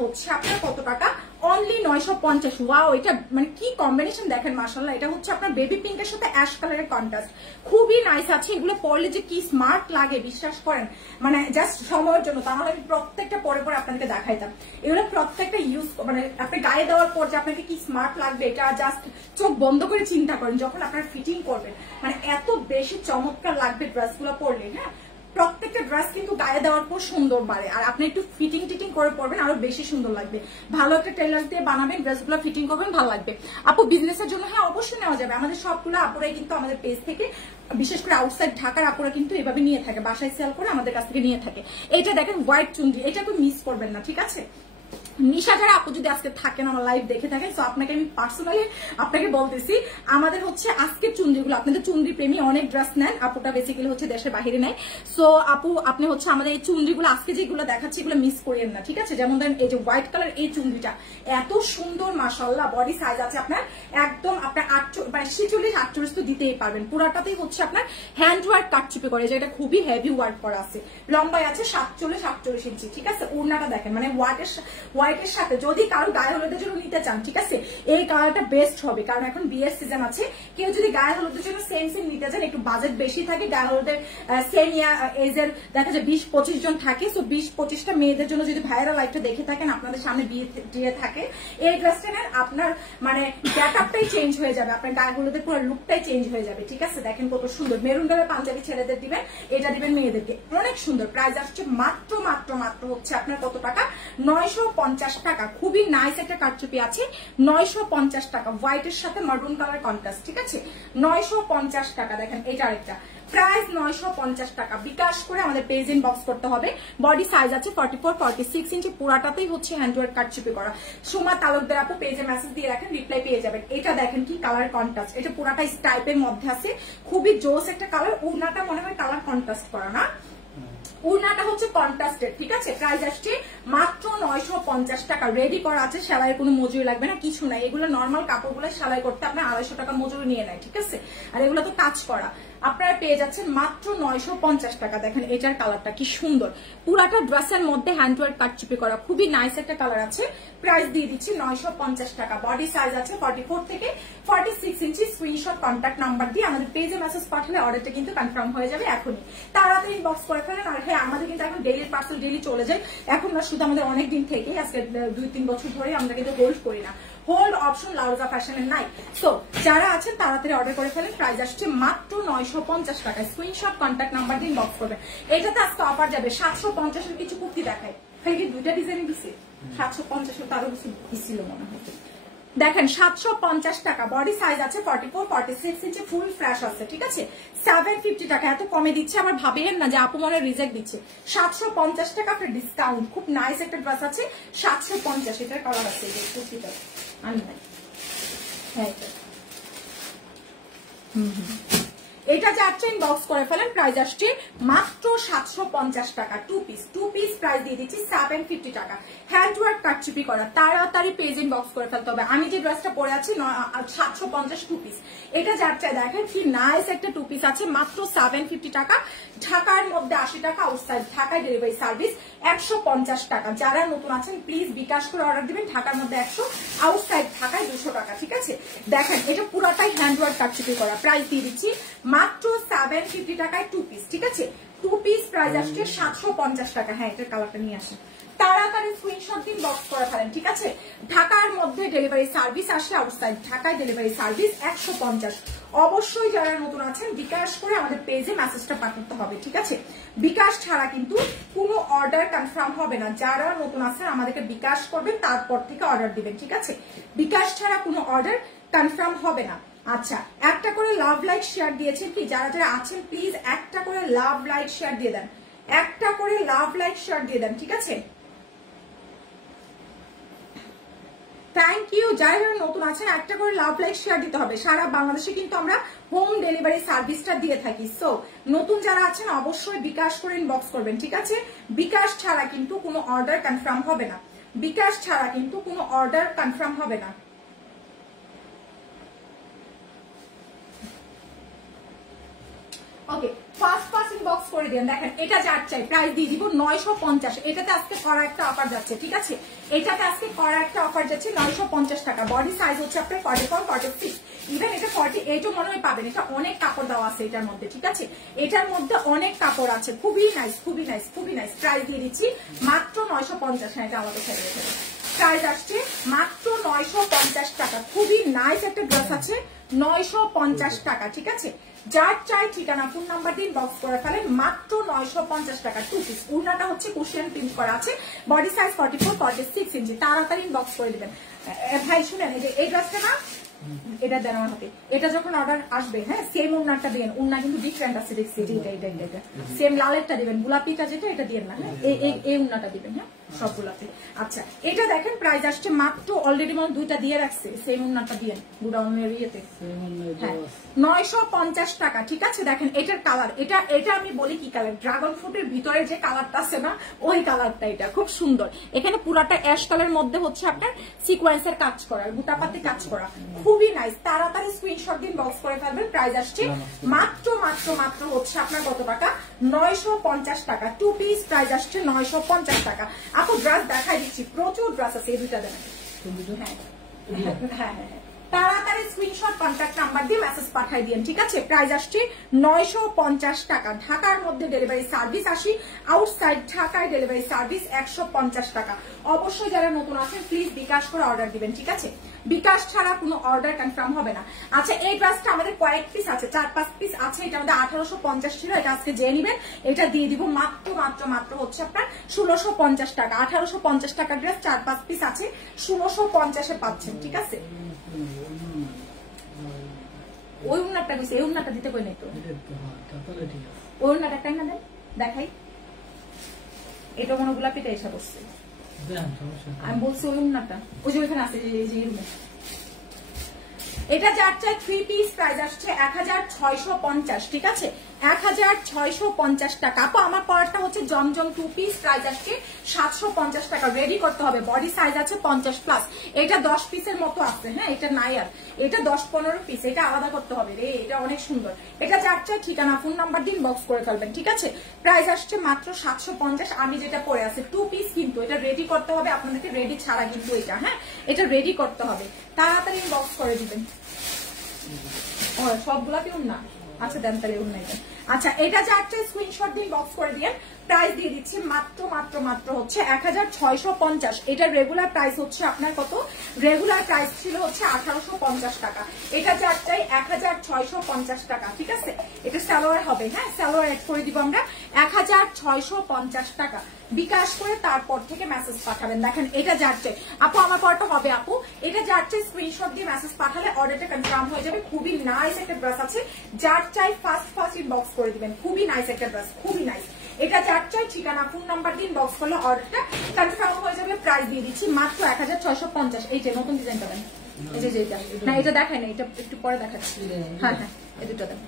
হচ্ছে আপনার কত টাকা, অনলি 950। ওয়াও, এটা মানে কি কম্বিনেশন দেখেন মাশাআল্লাহ। এটা হচ্ছে আপনার বেবি পিঙ্কের সাথে অ্যাশ কালারের কন্ট্রাস্ট, খুবই নাইস আছে। এগুলো পরলে যে কি স্মার্ট লাগে বিশ্বাস করেন, মানে জাস্ট সময়ের জন্য, তাহলে আমি প্রত্যেকটা পরে আপনাদেরকে দেখাইতাম। এগুলো প্রত্যেকটা ইউজ মানে আপনি গায়ে দেওয়ার পর যে আপনাকে কি স্মার্ট লাগবে, এটা জাস্ট চোখ বন্ধ করে চিন্তা করেন যখন আপনার ফিটিং করবেন, মানে এত বেশি চমৎকার লাগবে ড্রেসগুলো পরলে। হ্যাঁ, প্রত্যেকটা ড্রেস কিন্তু গায়ে দেওয়ার পর সুন্দর বাড়ে, আর আপনি একটু ফিটিং করে পরবেন আরো বেশি সুন্দর লাগবে। ভালো একটা টেলার দিয়ে বানাবেন, ড্রেসগুলো ফিটিং করবেন, ভালো লাগবে। আপু বিজনেসের জন্য হ্যাঁ অবশ্যই নেওয়া যাবে, আমাদের সবগুলো আপুরাই কিন্তু আমাদের পেজ থেকে, বিশেষ করে আউটসাইড ঢাকার আপুরা কিন্তু এভাবে নিয়ে থাকে, বাসায় সেল করে আমাদের কাছ থেকে নিয়ে থাকে। এইটা দেখেন হোয়াইট চুনরি, এটা তো মিস করবেন না, ঠিক আছে। নিশা যারা আপু যদি আজকে থাকেন আমার লাইভ দেখে থাকেন, তো আপনাকে আমি পার্সোনালি আপনাকে বলতেছি, আমাদের হচ্ছে আজকের চুনরিগুলো, আপনাদের চুনরি প্রেমী অনেক ড্রেস নেন, আপুটা বেসিক্যালি হচ্ছে দেশের বাইরে নেয়। সো আপু আপনি হচ্ছে আমাদের এই চুনরিগুলো আজকে যেগুলো দেখাচ্ছি এগুলো মিস করিয়েন না, ঠিক আছে। যেমন ধরেন এই যে হোয়াইট কালার এই চুনরিটা এত সুন্দর মাশাআল্লাহ, বডি সাইজ আছে আপনার একদম আপনার 46-48 তো দিতেই পারবেন। পুরাটাতেই হচ্ছে আপনার হ্যান্ড ওয়ার্ক কাটচুপি করে, যেটা খুবই হেভি ওয়ার্ক করা আছে। লম্বায় আছে 47-48 ইঞ্চি, ঠিক আছে। ওড়নাটা দেখেন, মানে হোয়াইটের সাথে যদি কারো গায়ে হলুদের জন্য নিতে চান, ঠিক আছে, এই কালারটা বেস্ট হবে, কারণ এখন বিয়ের সিজন আছে। কেউ যদি গায়ে হলুদের জন্য সেম নিতে চান, একটু বাজেট বেশি থাকে, গায়ে হলুদের সেম এজের দেখা যায় 20-25 জন থাকে, সো 20-25টা মেয়েদের জন্য যদি ভাইরাল লাইভটা দেখে থাকেন, আপনাদের সামনে বিয়ে দিয়ে থাকে, এই ড্রেসটা নেন, আপনার মানে গেটআপটাই চেঞ্জ হয়ে যাবে, আপনার গায়ে হলুদের পুরো লুকটাই চেঞ্জ হয়ে যাবে, ঠিক আছে। দেখেন কত সুন্দর, মেরুন কালার পাঞ্জাবি ছেলেদের দিবেন, এটা দিবেন মেয়েদেরকে, অনেক সুন্দর। প্রাইস আসছে মাত্র হচ্ছে আপনার কত টাকা, 950 টাকা। খুবই নাইস একটা কাটচুপি আছে, 950 টাকা, হোয়াইটের সাথে মারুন কালার কন্ট্রাস্ট, ঠিক আছে, 950 টাকা। দেখেন এটা আরেকটা প্রাইস 950 টাকা। বিকাশ করে আমাদের পেজ ইনবক্স করতে হবে। বডি সাইজ আছে 44-46 ইঞ্চি, পুরাটাতেই হচ্ছে হ্যান্ডওয়ার্ক কাটচুপি করা। সুমা তালুকদার আপু পেজে মেসেজ দিয়ে রাখেন, রিপ্লাই পেয়ে যাবেন। এটা দেখেন কি কালার কন্ট্রাস্ট, এটা পুরাটা স্টাইপের মধ্যে আছে, খুবই জোস একটা কালার। ওড়নাটা মনে হয় কালার কন্ট্রাস্ট করা না, ওড়নাটা হচ্ছে কন্ট্রাস্টেড, ঠিক আছে। প্রাইস আসছে মাত্র 950 টাকা। রেডি করা আছে, সেলাইয়ের কোনো মজুরি লাগবে না, কিছু নাই। এগুলো নর্মাল কাপড়গুলো সেলাই করতে আপনার 250 টাকা মজুরি নিয়ে নেয়, ঠিক আছে। আর এগুলো তো কাজ করা, আপনারা পেয়ে যাচ্ছেন মাত্র 950 টাকা। দেখেন এটার কালারটা কি সুন্দর, পুরাটা ড্রেসের মধ্যে হ্যান্ডওয়ার্ক কাটচুপি করা, খুবই নাইস একটা কালার আছে। প্রাইস দিয়ে দিচ্ছি 950 টাকা। বডি সাইজ আছে 44 থেকে 46 ইঞ্চি। স্ক্রিনশট কন্ট্যাক্ট নাম্বার দিয়ে আমাদের পেজে মেসেজ পাঠালে অর্ডারটা কিন্তু কনফার্ম হয়ে যাবে এখনই। তাড়াতাড়ি ইনবক্স করে ফেলেন। আর হ্যাঁ, আমাদের কিন্তু এখন ডেইলি পার্সেল ডেইলি চলে যায়, এখন না শুধু আমাদের অনেক দিন থেকেই, আজকে 2-3 বছর ধরে আমরা কিন্তু হোল্ড করি না, হোল্ড অপশন লাউজা ফ্যাশনের নাই। সো যারা আছেন তাড়াতাড়ি অর্ডার করে ফেলেন। প্রাইস আসছে মাত্র 950 টাকা। স্ক্রিনশট কন্ট্যাক্ট নাম্বার দিয়ে ইনবক্স করবেন। এটাতে আজকে অফার যাবে 750 এর কিছু কুর্তি দেখায়, খালি কি দুইটা ডিজাইন দিছে, 750 এর তারও কিছু দিছিল মনে হয়। দেখেন 750 টাকা। বডি সাইজ আছে 44-46 ইঞ্চি, ফুল ফ্রেশ আছে, ঠিক আছে। 750 টাকা এত কমে দিচ্ছে, আবার ভাবেন না যে আপু মনে রিজেক্ট দিচ্ছে। 750 টাকা আপনার ডিসকাউন্ট। খুব নাইস একটা ড্রেস আছে 750। এটার কালার আছে এই কুর্তিটা আমি নাই, হ্যাঁ এটা যাচ্ছে ইনবক্স করে ফেলেন। প্রাইস আসছে মাত্র 750 টাকা। টু পিস প্রাইস দিয়ে দিচ্ছি 750 টাকা। হ্যান্ডওয়ার্ক কাটচুপি করা, তাড়াতাড়ি পেজ ইনবক্স করে ফেলতে হবে। আমি যে ড্রেসটা পরে আছি 750 টু পিস, এটা যাচ্ছে দেখেন কি নাইস একটা টু পিস আছে মাত্র 750 টাকা। ঢাকার মধ্যে 80 টাকা, আউটসাইড ঢাকায় ডেলিভারি সার্ভিস 150 টাকা। যারা নতুন আছেন প্লিজ বিকাশ করে অর্ডার দিবেন। ঢাকার মধ্যে 100, আউটসাইড ঢাকায় 200 টাকা, ঠিক আছে। দেখেন এটা পুরাটাই হ্যান্ডওয়ার্ক কাটচুপি করা। প্রাইস দিয়ে দিচ্ছি মাত্র 750 টাকায় টু পিস, ঠিক আছে। টু পিস প্রাইস আসছে 750 টাকা। হ্যাঁ এটার কালারটা নিয়ে আসেন, তাড়াতাড়ি স্ক্রিনশট দিন, বক্স করে ফেলেন, ঠিক আছে। ঢাকার মধ্যে ডেলিভারি সার্ভিস আসে, আউটসাইড ঢাকায় ডেলিভারি সার্ভিস 150। অবশ্যই যারা নতুন আছেন বিকাশ করে আমাদের পেজে মেসেজটা পাঠাতে হবে, ঠিক আছে। বিকাশ ছাড়া কিন্তু কোনো অর্ডার কনফার্ম হবে না। যারা নতুন আছেন আমাদেরকে বিকাশ করবেন, তারপর থেকে অর্ডার দিবেন, ঠিক আছে। বিকাশ ছাড়া কোনো অর্ডার কনফার্ম হবে না। আচ্ছা, একটা করে লাভ লাইক শেয়ার দিয়েছেন কি? যারা যারা আছেন প্লিজ একটা করে লাভ লাইক শেয়ার দিয়ে দেন, একটা করে লাভ লাইক শেয়ার দিয়ে দেন, ঠিক আছে। Thank you. যারা যারা নতুন আছেন একটা করে লাভ লাইক শেয়ার দিতে হবে। সারা বাংলাদেশে কিন্তু আমরা হোম ডেলিভারি সার্ভিসটা দিয়ে থাকি। সো নতুন যারা আছেন অবশ্যই বিকাশ করে ইনবক্স করবেন, ঠিক আছে। বিকাশ ছাড়া কিন্তু কোনো অর্ডার কনফার্ম হবে না, বিকাশ ছাড়া কিন্তু কোনো অর্ডার কনফার্ম হবে না। ওকে, ফার্স্ট ইনবক্স করে দেন। দেখেন এটা যার চাই প্রাইস দিয়ে দিব 950। এটাতে আজকে করা একটা অফার যাচ্ছে, ঠিক আছে। এটাতে আজকে করা একটা অফার যাচ্ছে 950 টাকা। বডি সাইজ হচ্ছে আপনার 44-46, ইভেন এটা 48ও মনে হয় পাবেন। এটা অনেক কাপড় দেওয়া আছে এটার মধ্যে, ঠিক আছে। এটার মধ্যে অনেক কাপড় আছে, খুবই নাইস, খুবই নাইস, খুবই নাইস। প্রাইস দিয়ে দিচ্ছি মাত্র 950। হ্যাঁ এটা আমাদের সাইড রেখে দেবে। প্রাইস আসছে মাত্র 950 টাকা। খুবই নাইস একটা ড্রেস আছে 950 টাকা, ঠিক আছে। যার চাই ঠিকানা ফোন নাম্বার দিন, বক্স করে ফেলেন। মাত্র 950 টাকা টু পিস। উড়নাটা হচ্ছে কুশিয়ান প্রিন্ট করা আছে, বডি সাইজ 44-46 ইঞ্চি। তাড়াতাড়ি বক্স করে দিবেন। ভাই শুনেন, এই ড্রেসটা না এটা দেন আমার হাতে। এটা যখন অর্ডার আসবে, হ্যাঁ সেম উড়নাটা দিবেন। উড়না কিন্তু ডিফারেন্ট আছে, দেখছি এটা সেম লালেরটা দিবেন, গোলাপিটা যেটা এটা দিবেন না, হ্যাঁ এই উড়নাটা দিবেন, হ্যাঁ সবগুলাতে। আচ্ছা এটা দেখেন প্রাইস আসছে মাত্র, অলরেডি মনে দুইটা দিয়ে রাখছে, সেম উড়নাটা দিবেন গুডাউনের ইয়েতে, হ্যাঁ 950 টাকা, ঠিক আছে। দেখেন এটার কালার, এটা আমি বলি কি কালার, ড্রাগন ফ্রুটের ভিতরে যে কালারটা আছে না ওই কালারটা। এটা খুব সুন্দর। এখানে পুরাটা অ্যাশ কালার মধ্যে হচ্ছে আপনার সিকোয়েন্সের কাজ করা, বুটাপাতে কাজ করা, খুবই নাইস। তাড়াতাড়ি স্ক্রিনশট দিন, বক্স করে ফেলবেন। প্রাইস আসছে মাত্র হচ্ছে আপনার কত টাকা, 950 টাকা টু পিস। প্রাইস আসছে 950 টাকা। আপু ড্রেস দেখাই দিচ্ছি, প্রচুর ড্রেস আছে, এই দুইটা দেন। হ্যাঁ তাড়াতাড়ি স্ক্রিনশট কন্ট্যাক্ট নাম্বার দিয়ে মেসেজ পাঠাই দিন, ঠিক আছে। প্রাইস আসছে 950 টাকা। ঢাকার মধ্যে ডেলিভারি সার্ভিস 80, আউটসাইড ঢাকায় ডেলিভারি সার্ভিস 150 টাকা। অবশ্যই যারা নতুন আছেন প্লিজ বিকাশ করে অর্ডার দিবেন, ঠিক আছে। বিকাশ ছাড়া কোনো অর্ডার কনফার্ম হবে না। আচ্ছা এই ড্রেসটা আমাদের কয়েক পিস আছে, 4-5 পিস আছে। এটা আমাদের 1850 ছিল, এটা আজকে যে নিবেন এটা দিয়ে দিব মাত্র হচ্ছে আপনার 1650 টাকা। 1850 টাকা ড্রেস 4-5 পিস আছে, 1650-এ পাচ্ছেন, ঠিক আছে। ওই উন্নাটা কইছে, এই উন্নাটা দিতে কই নাই তো, ওই উন্নাটা একটা না দেন দেখাই। এটা মনে গোলাপিটা এসে বসছে, আমি বলছি ওই উন্নাটা ওই যে ওইখানে আছে, এটা যার চাই 3 পিস। প্রাইস আসছে 1650, ঠিক আছে। 1650 টাকা। আপু আমার পরারটা হচ্ছে জমজম 2 পিস। প্রাইস আসছে 750 টাকা। রেডি করতে হবে। বডি সাইজ আছে 50+। এটা 10 পিসের মতো আছে, হ্যাঁ এটা নাই আর। এটা 10-15 পিস, এটা আলাদা করতে হবে রে, এটা অনেক সুন্দর। এটা যার চাই ঠিকানা ফোন নাম্বার দিন বক্স করে ফেলবেন, ঠিক আছে? প্রাইস আসছে মাত্র 750। আমি যেটা পরে আছে 2 পিস, কিন্তু এটা রেডি করতে হবে আপনাদেরকে, রেডি ছাড়া কিন্তু এটা, হ্যাঁ এটা রেডি করতে হবে, তাড়াতাড়ি বক্স করে দিবেন। ও সবগুলাতে না, আচ্ছা দেন তাহলে উন্নয় দেন। আচ্ছা এটা যার চাই স্ক্রিনশট দিয়ে বক্স করে দিয়ে প্রাইস দিয়ে দিচ্ছি মাত্র মাত্র মাত্র হচ্ছে 1650। এটার রেগুলার প্রাইস হচ্ছে আপনার কত? রেগুলার প্রাইস ছিল হচ্ছে 1850 টাকা। এটা যার চাই 1650 টাকা, ঠিক আছে? এটা সালোয়ার হবে, হ্যাঁ সালোয়ার এড করে দিব আমরা 1650 টাকা। বিকাশ করে তারপর থেকে মেসেজ পাঠাবেন। দেখেন এটা যার চাই আপু, আমার পরটা হবে আপু, এটা যার চাই স্ক্রিনশট দিয়ে মেসেজ পাঠালে অর্ডারটা কনফার্ম হয়ে যাবে। খুবই নাইস একটা ড্রেস আছে, যার চাই ফার্স্ট ইনবক্স করে দিবেন। খুবই নাইস একটা ড্রেস, খুবই নাইস। এটা যার চাই ঠিকানা ফোন নাম্বার দিন বক্স করলে অর্ডারটা কনফার্ম হয়ে যাবে। প্রাইস দিয়ে দিচ্ছি মাত্র 1650। এই যে নতুন ডিজাইন পাবেন, এই যে এটা না, এটা দেখাই না, এটা একটু পরে দেখাচ্ছি। হ্যাঁ হ্যাঁ এই দুটো দেন।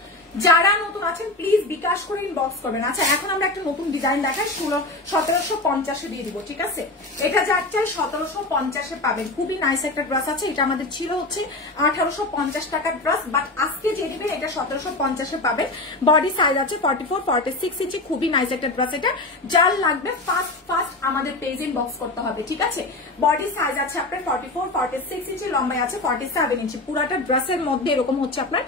যারা নতুন আছেন প্লিজ বিকাশ করে ইনবক্স করবেন। আচ্ছা এখন আমরা একটা নতুন ডিজাইন দেখাই, 1750 দিয়ে দিব, ঠিক আছে? এটা যার চাই 1750 পাবেন। খুবই নাইস একটা ড্রেস আছে, এটা আমাদের ছিল হচ্ছে 1850 টাকার ড্রেস, বাট আজকে যে দিবেন এটা 1750 পাবেন। বডি সাইজ আছে 44-46 ইঞ্চি। খুবই নাইস একটা ড্রেস, এটা যার লাগবে ফার্স্ট আমাদের পেজ ইনবক্স করতে হবে, ঠিক আছে? বডি সাইজ আছে আপনার 44-46 ইঞ্চি, লম্বায় আছে 47 ইঞ্চি। পুরাটা ড্রেসের মধ্যে এরকম হচ্ছে আপনার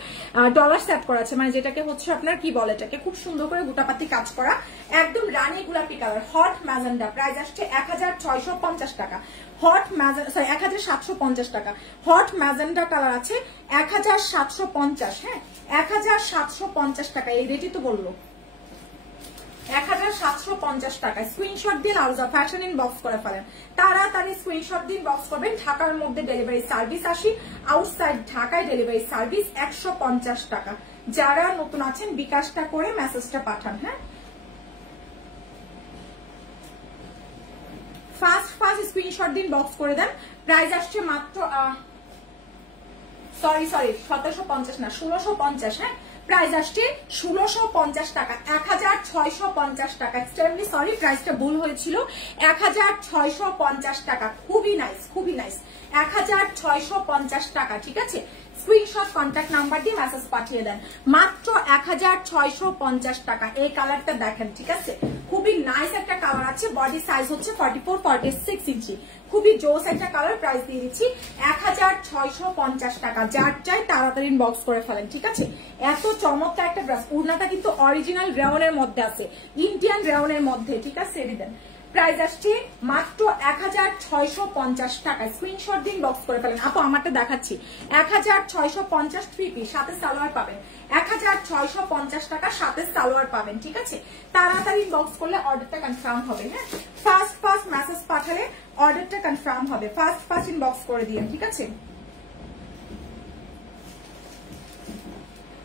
ডলার সেট করা আছে, মানে যেটাকে হচ্ছে আপনার কি বলে, এটাকে খুব সুন্দর করে গোটাপাতি কাজ করা, একদম রানী গোলাপি কালার, হট ম্যাজেন্ডা। প্রাইস আসছে 1650 টাকা। হট ম্যাজেন্ডা, সরি 1750 টাকা। হট ম্যাজেন্ডা কালার আছে 1750, হ্যাঁ 1750 টাকা। এই রেটই তো বললো 1750 টাকা। স্ক্রিনশট দিয়ে লাউজা ফ্যাশন ইনবক্স করে ফেলেন, তাড়াতাড়ি স্ক্রিনশট দিয়ে বক্স করবেন। ঢাকার মধ্যে ডেলিভারি সার্ভিস 80, আউটসাইড ঢাকায় ডেলিভারি সার্ভিস 150 টাকা। যারা নতুন আছেন বিকাশটা করে মেসেজটা পাঠান, হ্যাঁ ফার্স্ট স্ক্রিনশট দিন বক্স করে দেন। প্রাইস আসছে মাত্র সরি 1750 না 1650, হ্যাঁ প্রাইস আসছে 1650 টাকা। 1650 টাকা। এক্সট্রিমলি সরি, প্রাইসটা ভুল হয়েছিল, 1650 টাকা। খুবই নাইস, খুবই নাইস। 1650 টাকা, ঠিক আছে? স্ক্রিনশট কন্ট্যাক্ট নাম্বার দিয়ে মেসেজ পাঠিয়ে দেন। মাত্র 1650 টাকা। এই কালারটা দেখেন, ঠিক আছে? খুবই নাইস একটা কালার আছে, বডি সাইজ হচ্ছে 44-46 ইঞ্চি। খুবই জোস একটা কালার। প্রাইস দিয়ে দিচ্ছি 1650 টাকা। যার চাই তাড়াতাড়ি ইনবক্স করে ফেলেন, ঠিক আছে? এত চমৎকার একটা ড্রেস। উড়নাটা কিন্তু অরিজিনাল রেওনের মধ্যে আছে, ইন্ডিয়ান রেওনের মধ্যে, ঠিক আছে? দেন প্রাইস আসছে মাত্র 1650 টাকা। স্ক্রিনশট দিন বক্স করে ফেলেন। আপু আমারটা দেখাচ্ছি 1650 3 পিস, সাথে সালোয়ার পাবেন। 1650 টাকা, সাথে সালোয়ার পাবেন, ঠিক আছে? তাড়াতাড়ি বক্স করলে অর্ডারটা কনফার্ম হবে, হ্যাঁ ফার্স্ট মেসেজ পাঠালে অর্ডারটা কনফার্ম হবে। ফার্স্ট ইনবক্স করে দিন, ঠিক আছে?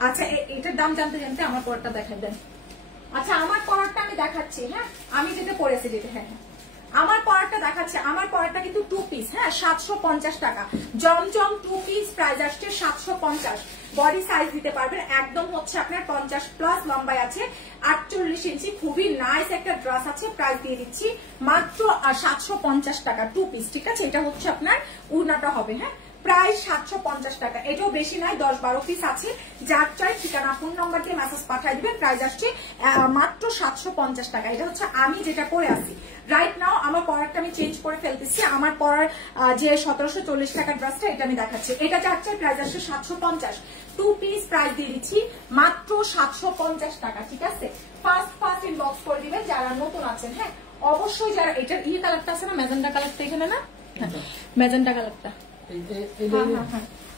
আচ্ছা এটার দাম জানতে জানতে আমার পরটা দেখাই দেন। আচ্ছা আমার পরারটা আমি দেখাচ্ছি, হ্যাঁ আমি যেটা পরেছি, যেটা হ্যাঁ আমার পরারটা দেখাচ্ছি। আমার পরারটা কিন্তু 2 পিস, হ্যাঁ 750 টাকা। জমজম 2 পিস, প্রাইস আসছে 750। বডি সাইজ দিতে পারবেন, একদম হচ্ছে আপনার 50+, লম্বায় আছে 48 ইঞ্চি। খুবই নাইস একটা ড্রেস আছে। প্রাইস দিয়ে দিচ্ছি মাত্র 750 টাকা 2 পিস, ঠিক আছে? এটা হচ্ছে আপনার উড়নাটা হবে, হ্যাঁ প্রাইস 750 টাকা। এটাও বেশি নয়, 10-12 পিস আছে। যার চাই ঠিকানা ফোন নাম্বার দিয়ে মেসেজ পাঠিয়ে দিবেন। প্রাইস আসছে মাত্র 750 টাকা। এটা হচ্ছে আমি যেটা পরে আছি রাইট নাও। আমার পরারটা আমি চেঞ্জ করে ফেলতেছি। আমার পরার যে 1740 টাকার ড্রেসটা এটা আমি দেখাচ্ছি। এটা যার চাই প্রাইস আসছে 750। 2 পিস প্রাইস দিয়ে দিচ্ছি মাত্র 750 টাকা, ঠিক আছে? ফার্স্ট ইনবক্স করে দিবেন যারা নতুন আছেন, হ্যাঁ অবশ্যই। যারা এটার কালারটা আছে না, ম্যাজেন্ডা কালারটা এখানে না, ম্যাজেন্ডা কালারটা।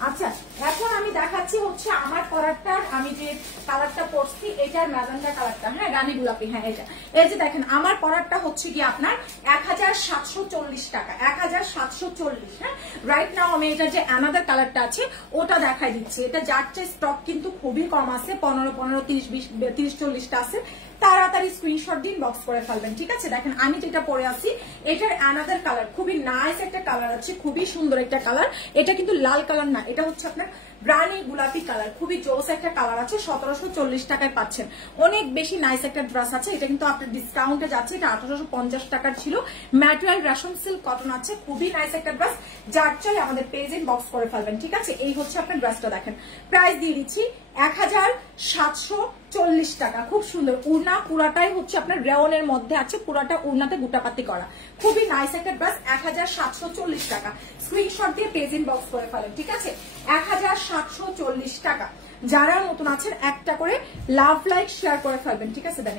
আচ্ছা এখন আমি দেখাচ্ছি হচ্ছে আমার পরারটার, আমি যে কালারটা পরছি এটার ম্যাজেন্ডা কালারটা, হ্যাঁ রানী গোলাপি, হ্যাঁ এটা। এই যে দেখেন আমার পরারটা হচ্ছে কি আপনার 1740 টাকা। 1740, হ্যাঁ রাইট নাও। আমি এটা যে অ্যানাদার কালারটা আছে ওটা দেখাই দিচ্ছি। এটা যার চেয়ে স্টক কিন্তু খুবই কম আছে, 15, 30-40টা আছে। তাড়াতাড়ি স্ক্রিনশট দিন বক্স করে ফেলবেন, ঠিক আছে? দেখেন আমি যেটা পরে আছি এটার অ্যানাদার কালার, খুবই নাইস একটা কালার আছে, খুবই সুন্দর একটা কালার। এটা কিন্তু লাল কালার না, এটা হচ্ছে আপনার রানী গোলাপি কালার, খুবই জোস একটা কালার আছে, 1740 টাকায় পাচ্ছেন। অনেক বেশি নাইস একটা ড্রেস আছে, এটা কিন্তু আপনার ডিসকাউন্টে যাচ্ছে, এটা 1850 টাকার ছিল। ম্যাটেরিয়াল রেশম সিল্ক কটন আছে, খুবই নাইস একটা ড্রেস, যার চাই আমাদের পেজ ইনবক্স করে ফেলবেন, ঠিক আছে। এই হচ্ছে আপনার ড্রেসটা, দেখেন প্রাইস দিয়ে দিচ্ছি 1740 টাকা। খুব সুন্দর উড়না, পুরাটাই হচ্ছে আপনার রেওনের মধ্যে আছে, পুরাটা উড়নাতে গুটাপাতি করা, খুবই নাইস একটা ড্রেস। 1740 টাকা, স্ক্রিনশট দিয়ে পেজ ইনবক্স করে ফেলেন, ঠিক আছে। 1740 টাকা। যারা নতুন আছেন একটা করে লাভ লাইক শেয়ার করে ফেলবেন, ঠিক আছে। দেন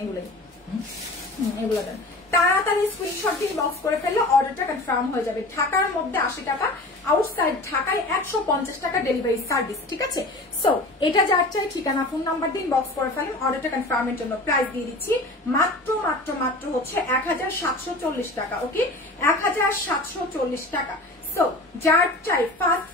এগুলো দেন, তাড়াতাড়ি স্ক্রিনশট দিয়ে বক্স করে ফেললে অর্ডারটা কনফার্ম হয়ে যাবে। ঢাকার মধ্যে 80 টাকা, আউটসাইড ঢাকায় 150 টাকা ডেলিভারি সার্ভিস, ঠিক আছে। সো এটা যার চাই ঠিকানা ফোন নাম্বার দিন, বক্স করে ফেলেন অর্ডারটা কনফার্মের জন্য। প্রাইস দিয়ে দিচ্ছি মাত্র হচ্ছে 1740 টাকা। ওকে, 1740 টাকা। সো যার চাই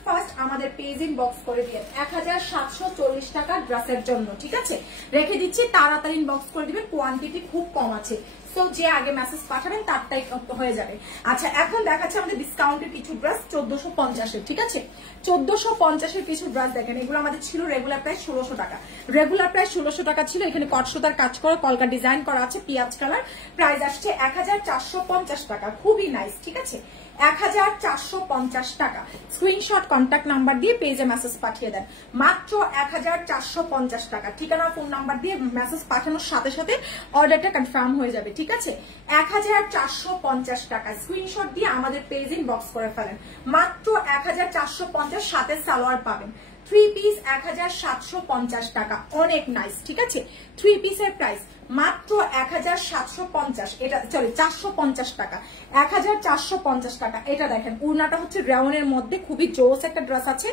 ফার্স্ট আমাদের পেজ ইনবক্স করে দিয়ে 1740 টাকা ড্রেসের জন্য, ঠিক আছে। রেখে দিচ্ছি, তাড়াতাড়ি ইনবক্স করে দিবেন, কোয়ান্টিটি খুব কম আছে। সো যে আগে মেসেজ পাঠাবেন তারটাই হয়ে যাবে। আচ্ছা, এখন দেখাচ্ছে আমাদের ডিসকাউন্টের কিছু ড্রেস 1450-এর, ঠিক আছে। 1450-এর কিছু ড্রেস দেখেন, এগুলো আমাদের ছিল রেগুলার প্রাইস 1600 টাকা। রেগুলার প্রাইস 1600 টাকা ছিল। এখানে কটসুতার কাজ করা, কলকা ডিজাইন করা আছে, পিঁয়াজ কালার। প্রাইস আসছে 1450 টাকা, খুবই নাইস, ঠিক আছে। 1450 টাকা। স্ক্রিনশট কন্ট্যাক্ট নাম্বার দিয়ে পেজে মেসেজ পাঠিয়ে দেন, মাত্র 1450 টাকা। ঠিকানা ফোন নাম্বার দিয়ে মেসেজ পাঠানোর সাথে সাথে অর্ডারটা কনফার্ম হয়ে যাবে, ঠিক আছে। 1450 টাকা। স্ক্রিনশট দিয়ে আমাদের পেজ ইনবক্স করে ফেলেন, মাত্র 1450, সাথে সালোয়ার পাবেন। 3 পিস 1750 টাকা, অনেক নাইস, ঠিক আছে। 3 পিসের প্রাইস মাত্র 1750, এটা সরি 450 টাকা, 1450 টাকা। এটা দেখেন উড়নাটা হচ্ছে গ্রাউন্ডের মধ্যে, খুবই জোস একটা ড্রেস আছে,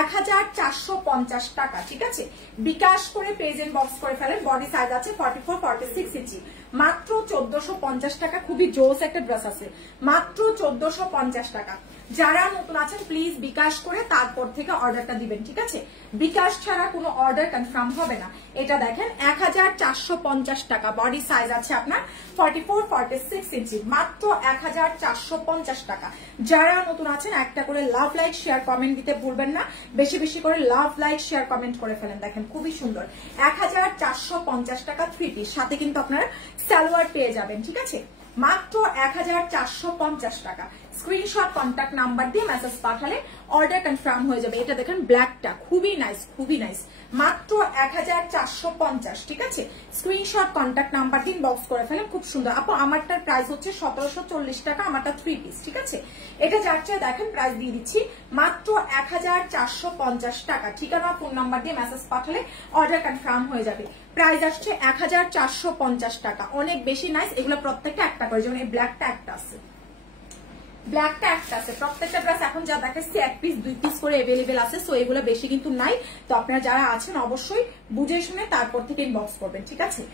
1450 টাকা, ঠিক আছে। বিকাশ করে পেজ ইনবক্স করে ফেলেন। বডি সাইজ আছে 44-46 ইঞ্চি, মাত্র 1450 টাকা। খুবই জোস একটা ড্রেস আছে, মাত্র 1450 টাকা। যারা নতুন আছেন প্লিজ বিকাশ করে তারপর থেকে অর্ডারটা দিবেন, ঠিক আছে। বিকাশ ছাড়া কোনো অর্ডার কনফার্ম হবে না। এটা দেখেন 1450 টাকা। বডি সাইজ আছে আপনার 44-46 ইঞ্চি, মাত্র 1450 টাকা। যারা নতুন আছেন একটা করে লাভ লাইক শেয়ার কমেন্ট দিতে ভুলবেন না, বেশি বেশি করে লাভ লাইক শেয়ার কমেন্ট করে ফেলেন। দেখেন খুবই সুন্দর, 1450 টাকা 3 পিস, সাথে কিন্তু আপনারা সালোয়ার পেয়ে যাবেন, ঠিক আছে। মাত্র 1450 টাকা। স্ক্রিনশট কন্ট্যাক্ট নাম্বার দিয়ে মেসেজ পাঠালে অর্ডার কনফার্ম হয়ে যাবে। এটা দেখেন ব্ল্যাকটা খুবই নাইস, খুবই নাইস, মাত্র 1450, ঠিক আছে। স্ক্রিনশট কন্ট্যাক্ট নাম্বার দিন, বক্স করে ফেলেন। খুব সুন্দর আপু, আমারটার প্রাইস হচ্ছে 1740 টাকা, আমারটা 3 পিস, ঠিক আছে। এটা যার চেয়ে দেখেন প্রাইস দিয়ে দিচ্ছি মাত্র 1450 টাকা। ঠিকানা ফোন নাম্বার দিয়ে মেসেজ পাঠালে অর্ডার কনফার্ম হয়ে যাবে। প্রাইস আসছে 1450 টাকা, অনেক বেশি নাইস। এগুলো প্রত্যেকটা একটা করে, যেমন এই ব্ল্যাকটা একটা আছে, ব্ল্যাকটা একটা আছে। প্রত্যেকটা ড্রেস এখন যা দেখাচ্ছি 1 পিস 2 পিস করে अवेलेबल আছে, সো এগুলো বেশি কিন্তু নাই। তো আপনারা যারা আছেন অবশ্যই বুঝে শুনে তারপর থেকে ইনবক্স করবেন, ঠিক আছে।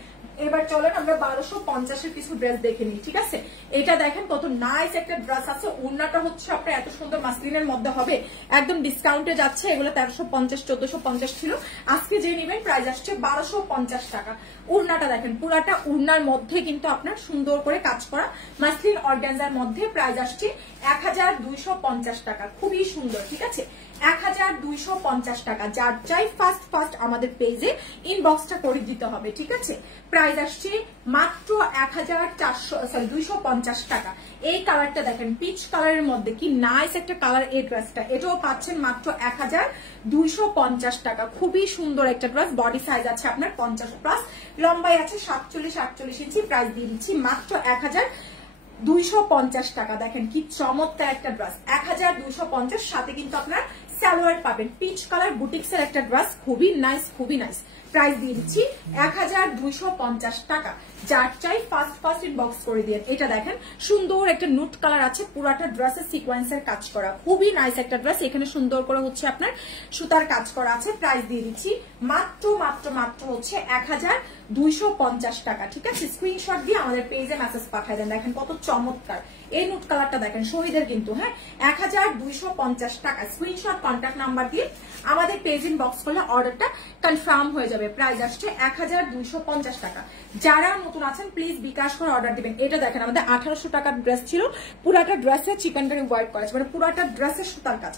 এবার চলেন আমরা 1250-এর কিছু ড্রেস দেখে নিই, ঠিক আছে। এটা দেখেন কত নাইস একটা ড্রেস আছে। ওড়নাটা হচ্ছে আপনার এত সুন্দর মাসলিনের মধ্যে হবে, একদম ডিসকাউন্টে যাচ্ছে। এগুলো 1350 1450 ছিল, আজকে যে নেবেন প্রাইস আসছে 1250 টাকা। ওড়নাটা দেখেন পুরাটা ওড়নার মধ্যে কিন্তু আপনার সুন্দর করে কাজ করা মাসলিন অর্গানজার মধ্যে। প্রাইস আসছে 1250 টাকা, খুবই সুন্দর, ঠিক আছে। 1250 টাকা। যার চাই ফার্স্ট আমাদের পেজে ইনবক্সটা করে দিতে হবে, ঠিক আছে। প্রাইস আসছে মাত্র 250 টাকা। এই কালারটা দেখেন পিচ কালারের মধ্যে, কি নাইস একটা কালার এই ড্রেসটা। এটাও পাচ্ছেন মাত্র 1250 টাকা। খুবই সুন্দর একটা ড্রেস। বডি সাইজ আছে আপনার 50+, লম্বাই আছে 47-48 ইঞ্চি। প্রাইস দিয়ে দিচ্ছি মাত্র 1250 টাকা। দেখেন কি চমৎকার একটা ড্রেস, 1250, সাথে কিন্তু আপনার সালোয়ার পাবেন। পিচ কালার বুটিক্সের একটা ড্রেস, খুবই নাইস, খুবই নাইস। প্রাইস দিয়ে দিচ্ছি 1250 টাকা। যার চাই ফার্স্ট ইনবক্স করে দিয়ে। এটা দেখেন সুন্দর একটা নুট কালার আছে, পুরাটা ড্রেসের সিকোয়েন্সের কাজ করা, খুবই নাইস একটা ড্রেস। এখানে সুন্দর করে হচ্ছে আপনার সুতার কাজ করা আছে। প্রাইস দিয়ে দিচ্ছি মাত্র হচ্ছে 1250 টাকা, ঠিক আছে। স্ক্রিনশট দিয়ে আমাদের পেজে মেসেজ পাঠিয়ে দেন। দেখেন কত চমৎকার এই নুট কালারটা, দেখেন শহীদের কিন্তু, হ্যাঁ। 1250 টাকা। স্ক্রিনশট কন্ট্যাক্ট নাম্বার দিয়ে আমাদের পেজ ইনবক্স করলে অর্ডারটা কনফার্ম হয়ে যাবে। প্রাইস আসছে 1250 টাকা। যারা নতুন আছেন প্লিজ বিকাশ করে অর্ডার দিবেন। এটা দেখেন আমাদের 1800 টাকার ড্রেস ছিল, পুরাটা ড্রেসে চিকেনকারি ওয়ার্ক করা আছে, মানে পুরাটা ড্রেসের সুতার কাজ।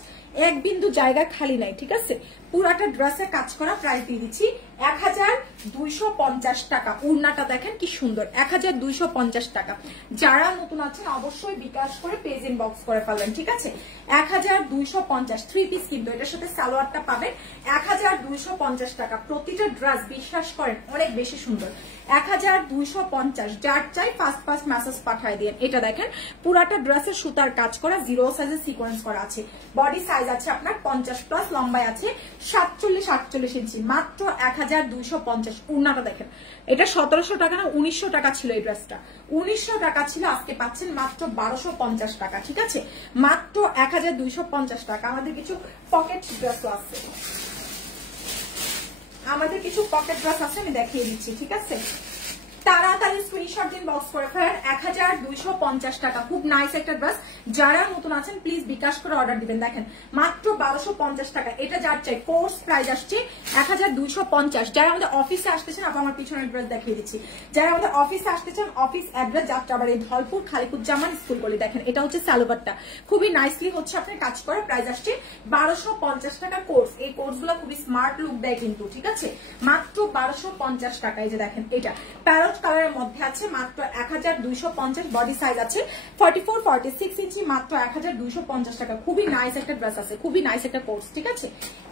এক বিন্দু জায়গা খালি নাই, ঠিক আছে। পুরাটা ড্রেসে কাজ করা, প্রাইস দিয়ে দিচ্ছি 1250 টাকা। উড়নাটা দেখেন কি সুন্দর, 1250 টাকা। যারা নতুন আছেন অবশ্যই বিকাশ করে পেজ ইনবক্স করে ফেলবেন, ঠিক আছে। 1250 থ্রি পিস, কিন্তু এটার সাথে সালোয়ারটা পাবেন 1250 টাকা। প্রতিটা ড্রেস বিশ্বাস করেন অনেক বেশি সুন্দর। 1250, যার চাই ফার্স্ট ফার্স্ট মেসেজ পাঠিয়ে দিন। এটা দেখেন পুরাটা ড্রেসের সুতার কাজ করা, জিরো সাইজের সিকোয়েন্স করা আছে। বডি সাইজ আছে আপনার 50+, লম্বায় আছে 47-48 ইঞ্চি। মাত্র 1250। উড়নাটা দেখেন, এটা 1700 টাকা না 1900 টাকা ছিল এই ড্রেসটা, 1900 টাকা ছিল, আজকে পাচ্ছেন মাত্র 1250 টাকা, ঠিক আছে। মাত্র 1250 টাকা। আমাদের কিছু পকেট ড্রেস আছে, আমি দেখিয়ে দিচ্ছি, ঠিক আছে। তাড়াতাড়ি স্ক্রিনশট দিন, বক্স করে ফেলেন। 1250 টাকা, খুব নাইস একটা ড্রেস। যারা নতুন আছেন প্লিজ বিকাশ করে অর্ডার দিবেন। দেখেন মাত্র 1250 টাকা। এটা যার চাই কোর্স প্রাইস আসছে 1250। যারা আমাদের অফিসে আসতেছেন, আমার পিছনের ড্রেস দেখিয়ে দিচ্ছি। যারা আমাদের অফিসে আসতেছেন, office address Jatrabari, Dhalpur, Khaliquzzaman school গলি। দেখেন এটা হচ্ছে সালোয়ারটা, খুবই নাইসলি হচ্ছে আপনার কাজ করে। প্রাইস আসছে 1250 টাকা কোর্স। এই কোর্স গুলো খুবই স্মার্ট লুক দেয় কিন্তু, ঠিক আছে। মাত্র 1250 টাকা। এই যে দেখেন এটা প্যারট কালারের মধ্যে আছে, মাত্র 1250। বডি সাইজ আছে 44-46 ইঞ্চি, মাত্র 1250 টাকা। খুবই নাইস একটা ড্রেস আছে, খুবই নাইস একটা কোর্স, ঠিক আছে।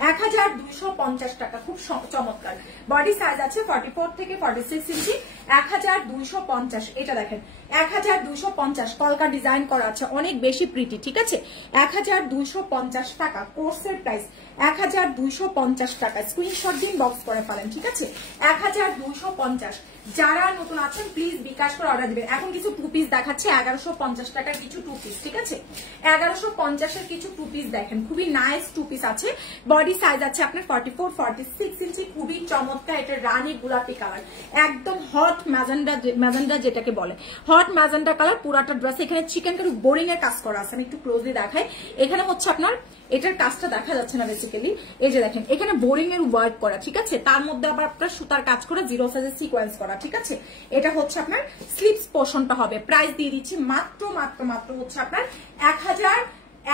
1250 টাকা, খুব চমৎকার। বডি সাইজ আছে 44-46 ইঞ্চি, 1250। এটা দেখেন 1250, কলকা ডিজাইন করা আছে, অনেক বেশি প্রিটি, ঠিক আছে। 1250 টাকা কোর্সের প্রাইস, 1250 টাকা। স্ক্রিনশট দিন, বক্স করে ফেলেন, ঠিক আছে। 1250। যারা নতুন আছেন প্লিজ বিকাশ করে অর্ডার দিবেন। এখন কিছু টু পিস দেখাচ্ছে 1150 টাকার কিছু টু পিস, ঠিক আছে। 1150 এর কিছু টু পিস দেখেন, খুবই নাইস টু পিস আছে। বডি সাইজ আছে আপনার 44-46 ইঞ্চি, খুবই চমৎকার। এটা রানী গোলাপি কালার, একদম হট ম্যাজেন্ডা যেটাকে বলে, হট ম্যাজেন্ডা কালার। পুরাটা ড্রেস এখানে চিকেন কারি বোরিং এর কাজ করা আছে। আমি একটু ক্লোজলি দেখাই। এখানে হচ্ছে আপনার এটার কাজটা দেখা যাচ্ছে না বেসিক্যালি, এই যে দেখেন এখানে বোরিং এর ওয়ার্ক করা, ঠিক আছে। তার মধ্যে আবার আপনার সুতার কাজ করা, জিরো সাইজের সিকোয়েন্স করা, ঠিক আছে। এটা হচ্ছে আপনার স্লিপস পোর্শনটা হবে। প্রাইস দিয়ে দিচ্ছি মাত্র হচ্ছে আপনার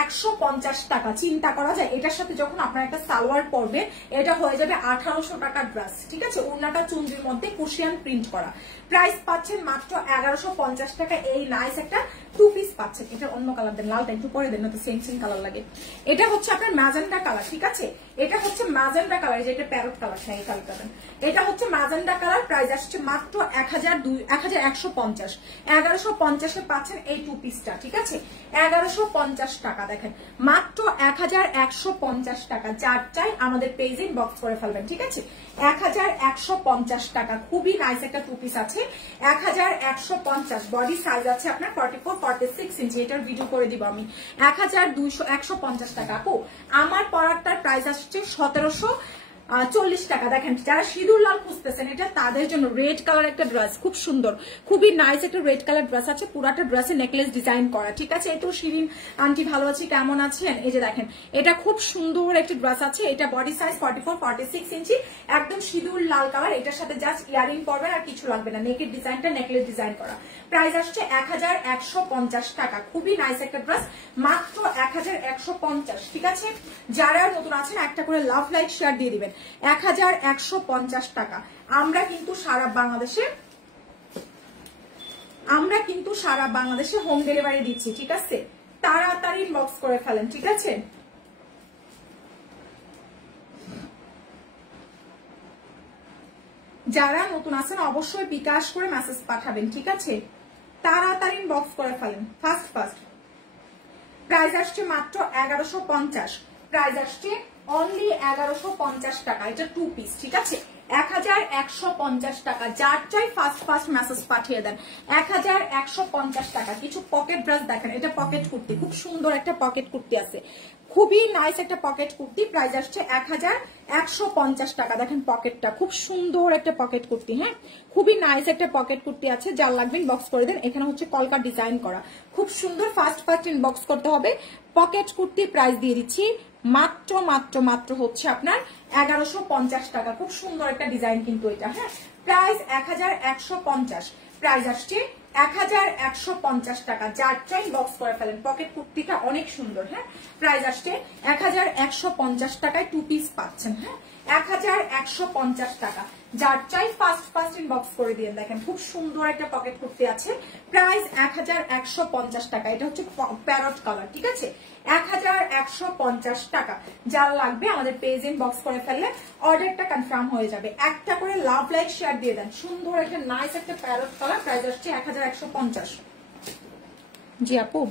1150 টাকা। চিন্তা করা যায় এটার সাথে যখন আপনার একটা সালোয়ার পরবে, এটা হয়ে যাবে 1800 টাকার ড্রেস, ঠিক আছে। ওড়নাটা চুনরির মধ্যে কুশিয়ান প্রিন্ট করা। প্রাইস পাচ্ছেন মাত্র 1150 টাকা। এই নাইস একটা টু পিস পাচ্ছেন। এটা অন্য কালার দেন, লালটা একটু পরে দেন, না তো সেম কালার লাগে। এটা হচ্ছে আপনার ম্যাজেন্ডা কালার, ঠিক আছে। এটা হচ্ছে ম্যাজেন্ডা কালার, যেটা প্যারট কালার, হ্যাঁ এই কালারটা দেন। এটা হচ্ছে ম্যাজেন্ডা কালার। প্রাইস আসছে মাত্র 1150। 1150 পাচ্ছেন এই টু পিসটা, ঠিক আছে। 1150 টাকা। দেখেন মাত্র 1150 টাকা। যার চাই আমাদের পেজ ইনবক্স করে ফেলবেন, ঠিক আছে। 1150 টাকা, খুবই নাইস একটা টু পিস আছে। 1150। বডি সাইজ আছে আপনার 44-46 ইঞ্চি। এটার ভিডিও করে দিব আমি। 1250 টাকা। আপু আমার পরাটার প্রাইস আসছে 1740 টাকা। দেখেন যারা সিঁদুর লাল খুঁজতেছেন, এটা তাদের জন্য। রেড কালার একটা ড্রেস, খুব সুন্দর, খুবই নাইস একটা রেড কালার ড্রেস আছে। পুরাটা ড্রেসে নেকলেস ডিজাইন করা, ঠিক আছে। একটু শিরিন আন্টি ভালো আছি, কেমন আছেন? এই যে দেখেন এটা খুব সুন্দর একটা ড্রেস আছে। এটা বডি সাইজ 44-46 ইঞ্চি, একদম সিঁদুর লাল কালার। এটার সাথে জাস্ট ইয়ারিং পরবেন, আর কিছু লাগবে না। নেকের ডিজাইনটা নেকলেস ডিজাইন করা। প্রাইস আসছে 1150 টাকা। খুবই নাইস একটা ড্রেস, মাত্র 1150, ঠিক আছে। যারা নতুন আছেন একটা করে লাভ লাইক শেয়ার দিয়ে দিবেন। 1150 টাকা। আমরা কিন্তু সারা বাংলাদেশে হোম ডেলিভারি দিচ্ছি, ঠিক আছে। তাড়াতাড়ি বক্স করে ফেলেন, ঠিক আছে। যারা নতুন আছেন অবশ্যই বিকাশ করে মেসেজ পাঠাবেন, ঠিক আছে। তাড়াতাড়ি বক্স করে ফেলেন, ফার্স্ট। প্রাইস আসছে মাত্র 1150। প্রাইস আসছে অনলি 1150 টাকা। এটা টু পিস, ঠিক আছে। 1150 টাকা। যার চাই ফার্স্ট মেসেজ পাঠিয়ে দেন। 1150 টাকা। কিছু পকেট ড্রেস দেখেন, এটা পকেট কুর্তি, খুব সুন্দর একটা পকেট কুর্তি আছে, খুবই নাইস একটা পকেট কুর্তি। প্রাইস আসছে 1150 টাকা। দেখেন পকেটটা খুব সুন্দর একটা পকেট কুর্তি, হ্যাঁ খুবই নাইস একটা পকেট কুর্তি আছে। যার লাগবেন বক্স করে দেন। এখানে হচ্ছে কলকা ডিজাইন করা, খুব সুন্দর। ফার্স্ট ইনবক্স করতে হবে। পকেট কুর্তি প্রাইস দিয়ে দিচ্ছি মাত্র হচ্ছে আপনার 1150 টাকা। খুব সুন্দর একটা ডিজাইন কিন্তু এটা, হ্যাঁ। প্রাইস 1150। প্রাইস আসছে 1150 টাকা, যার চাই বক্স করে ফেলেন। পকেট কুর্তিটা অনেক সুন্দর, হ্যাঁ। প্রাইস আসছে 1150 টাকায় 2 পিস পাচ্ছেন, হ্যাঁ। 1150 টাকা, যার চাই ফার্স্ট ইনবক্স করে দিয়ে। দেখেন খুব সুন্দর একটা পকেট কুর্তি আছে, প্রাইস 1150 টাকা। এটা হচ্ছে প্যারট কালার, ঠিক আছে। 1150 টাকা, যার লাগবে আমাদের পেজ ইনবক্স করে ফেললে অর্ডারটা কনফার্ম হয়ে যাবে। একটা করে লাভ লাইক শেয়ার দিয়ে দেন। সুন্দর একটা নাইস একটা প্যারট কালার, প্রাইস আসছে 1150। জি আপু,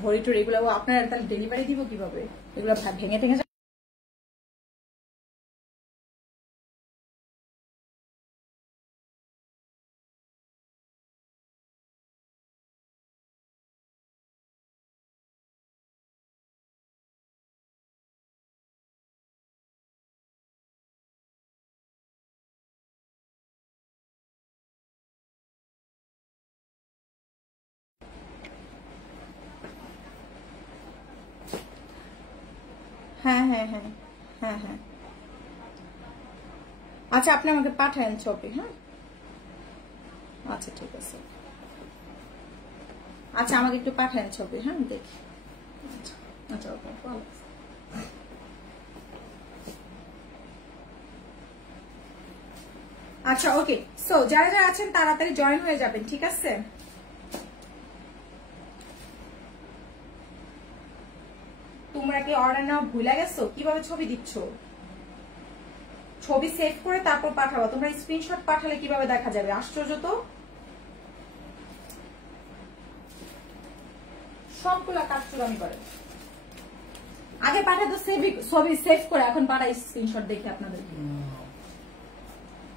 ঘড়ি টড়ি এগুলো আপনার তাহলে ডেলিভারি দিব কিভাবে? এগুলো ভেঙে ভেঙে হ্যাঁ হ্যাঁ হ্যাঁ হ্যাঁ হ্যাঁ। আচ্ছা আপনি আমাকে পাঠান ছবি, হ্যাঁ। আচ্ছা ঠিক আছে, আচ্ছা আমাকে একটু পাঠান ছবি, হ্যাঁ দেখি। আচ্ছা আচ্ছা ওকে। সো যারা যারা আছেন তাড়াতাড়ি জয়েন হয়ে যাবেন, ঠিক আছে। তোমরা কি অর্ডার নাও ভুলে গেছো? কিভাবে ছবি দিচ্ছ? ছবি সেভ করে তারপর পাঠাবো। তোমরা স্ক্রিনশট পাঠালে কিভাবে দেখা যাবে? আশ্চর্য তো, সবগুলা কাজ চুরামি করে। আগে পাঠাতো ছবি সেভ করে, এখন পাঠাই স্ক্রিনশট দেখে আপনাদেরকে।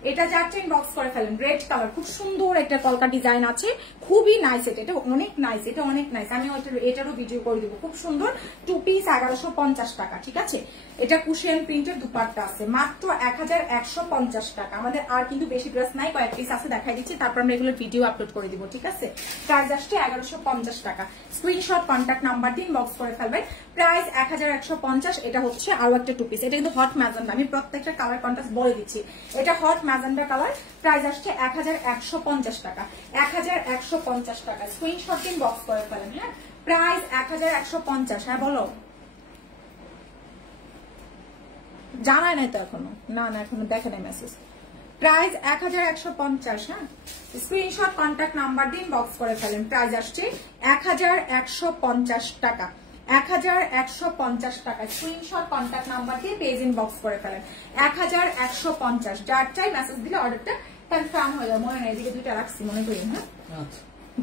এটা যাচ্ছে ইনবক্স করে ফেলেন। রেড কালার, খুব সুন্দর একটা কলকা ডিজাইন আছে, খুবই নাইস। এটা অনেক নাইস, এটা অনেক নাইস। আমি এটারও ভিডিও করে দিব। খুব সুন্দর 2 পিস 1150 টাকা, ঠিক আছে। এটা কুশিয়ান প্রিন্টের দুপাট্টা আছে, মাত্র 1150 টাকা। আমাদের আর কিন্তু বেশি ড্রেস নাই, কয়েক পিস আছে, দেখাই দিচ্ছি, তারপর আমরা এগুলো ভিডিও আপলোড করে দিব, ঠিক আছে। প্রাইস আসছে 1150 টাকা। স্ক্রিনশট কন্ট্যাক্ট নাম্বার দিয়ে ইনবক্স করে ফেলবেন। প্রাইস 1150। এটা হচ্ছে আরো একটা 2 পিস। এটা কিন্তু হট ম্যাজেন্ডা, আমি প্রত্যেকটা কালার কন্ট্রাস্ট বলে দিচ্ছি। এটা হট ম্যাজেন্ডা কালার, প্রাইস আসছে 1150 টাকা। 1150 টাকা, স্ক্রিনশট দিন বক্স করে ফেলেন, হ্যাঁ। প্রাইস 1150। হ্যাঁ বলো, জানায় নাই তো এখনো? না না এখনো দেখে নাই মেসেজ। প্রাইস 1150, হ্যাঁ। স্ক্রিনশট কন্ট্যাক্ট নাম্বার দিন বক্স করে ফেলেন। প্রাইস আসছে 1150 টাকা। 1150 টাকা, স্ক্রিনশট কন্ট্যাক্ট নাম্বার দিয়ে পেজ ইনবক্স করে ফেলেন। 1150, যার চাই মেসেজ দিলে অর্ডারটা কনফার্ম হয়ে যাবে। মনে নেই, এদিকে দুইটা রাখছি, মনে করি, হ্যাঁ।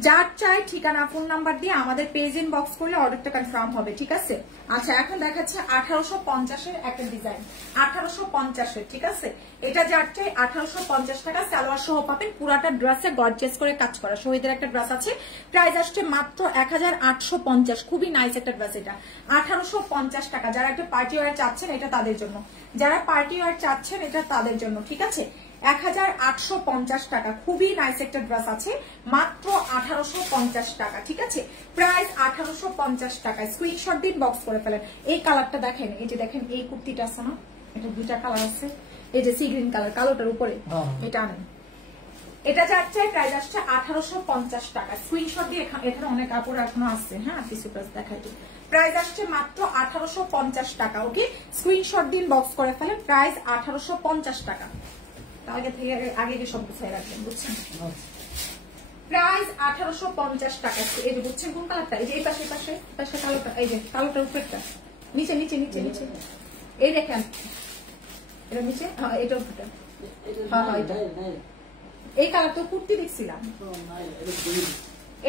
যার চাই ঠিকানা ফোন নাম্বার দিয়ে আমাদের পেজ ইনবক্স করলে অর্ডারটা কনফার্ম হবে, ঠিক আছে। আচ্ছা এখন দেখাচ্ছে 1850-এর একটা ডিজাইন, 1850-এর, ঠিক আছে। এটা যার চাই 1850 টাকা। সালোয়ার সহ পাবেন, পুরাটা ড্রেসে গর্জিয়াস করে কাজ করা। শহীদের একটা ড্রেস আছে, প্রাইস আসছে মাত্র 1850। খুবই নাইস একটা ড্রেস। এটা 1850 টাকা। যারা একটা পার্টি ওয়্যার চাচ্ছেন এটা তাদের জন্য, যারা পার্টি ওয়্যার চাচ্ছেন এটা তাদের জন্য, ঠিক আছে। 1850 টাকা, খুবই নাইস একটা ড্রেস আছে, মাত্র 1850 টাকা, ঠিক আছে। প্রাইস 1850 টাকা। স্ক্রিনশট দিন বক্স করে ফেলেন। এই কালারটা দেখেন, এই যে দেখেন এই কুর্তিটা আছে না, এটা দুইটা কালার আছে, এই যে সি গ্রিন কালার, কালোটার উপরে এটা আনেন। এটা যার চাই প্রাইস আসছে 1850 টাকা। স্ক্রিনশট দিয়ে, এখানে অনেক কাপড় এখনো আছে, হ্যাঁ কিছু প্রাইস দেখাই দিই। প্রাইস আসছে মাত্র 1850 টাকা, ওকে। স্ক্রিনশট দিন বক্স করে ফেলেন। প্রাইস 1850 টাকা। আগে থেকে আগে সব গুছাই রাখবেন, বুঝছেন। প্রাইস 1850 টাকা। এই যে বুঝছেন কোন কালারটা, এই যে এই পাশে পাশে কালোটা, এই যে কালোটার উপরেরটা, নিচে নিচে নিচে নিচে এই দেখেন এটা নিচে, হ্যাঁ এটা উপরটা, হ্যাঁ এটা এই কালার তো কুর্তি দেখছিলাম।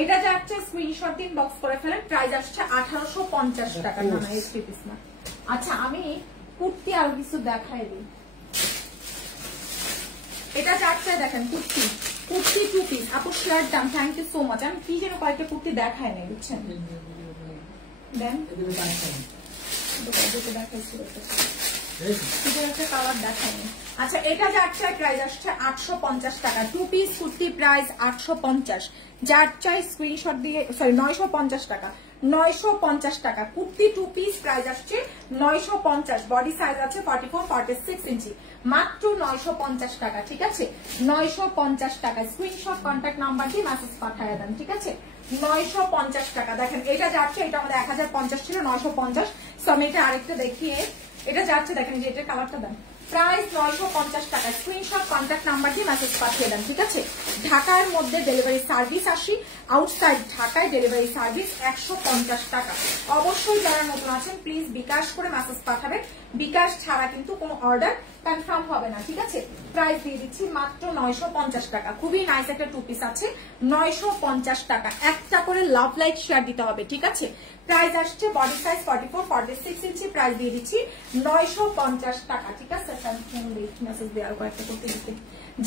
এটা যাচ্ছে স্ক্রিনশট দিন, বক্স করে ফেলেন। প্রাইস আসছে 1850 টাকা। না না এই থ্রি পিস না। আচ্ছা আমি কুর্তি আর কিছু দেখাই দিই। এটা যাচ্ছে দেখেন কুর্তি, কুর্তি টু পিস। আপু শেয়ার দাম, থ্যাংক ইউ সো মাচ। আমি কি যেন কয়েকটা কুর্তি দেখাই নাই বুঝছেন, দেন কালার দেখায়নি। আচ্ছা এটা যাচ্ছে প্রাইস আসছে 850 টাকা। Two piece kurti price 850। যার চাই স্ক্রিনশট দিয়ে, সরি 950 টাকা, 950 টাকা কুর্তি টু পিস প্রাইস আসছে 950। বডি সাইজ আছে 44-46 ইঞ্চি, মাত্র 950 টাকা। ঠিক আছে 950 টাকা। স্ক্রিনশট কন্ট্যাক্ট নাম্বার দিয়ে মেসেজ পাঠিয়ে দেন। ঠিক আছে 950 টাকা। দেখেন এটা যাচ্ছে, এটা আমাদের 1050 ছিল, 950। সো আমি এটা আরেকটা দেখিয়ে, এটা যাচ্ছে দেখেন যে এটা কালারটা দেন, প্রাইস 950 টাকা। স্ক্রিনশট কন্ট্যাক্ট নাম্বার দিয়ে মেসেজ পাঠিয়ে দেন। ঠিক আছে ঢাকার মধ্যে ডেলিভারি সার্ভিস 80, আউটসাইড ঢাকায় ডেলিভারি সার্ভিস 150 টাকা। অবশ্যই যারা নতুন আছেন প্লিজ বিকাশ করে মেসেজ পাঠাবেন, বিকাশ ছাড়া কিন্তু কোনো অর্ডার কনফার্ম হবে না। ঠিক আছে প্রাইস দিয়ে দিচ্ছি মাত্র 950 টাকা। খুবই নাইস একটা টু পিস আছে, 950 টাকা। একটা করে লাভ লাইক শেয়ার দিতে হবে। ঠিক আছে প্রাইস আসছে বডি সাইজ 44-46 ইঞ্চি, প্রাইস দিয়ে দিচ্ছি 950 টাকা। ঠিক আছে মেসেজ দিয়ে আরো কয়েকটা করতে দিতে,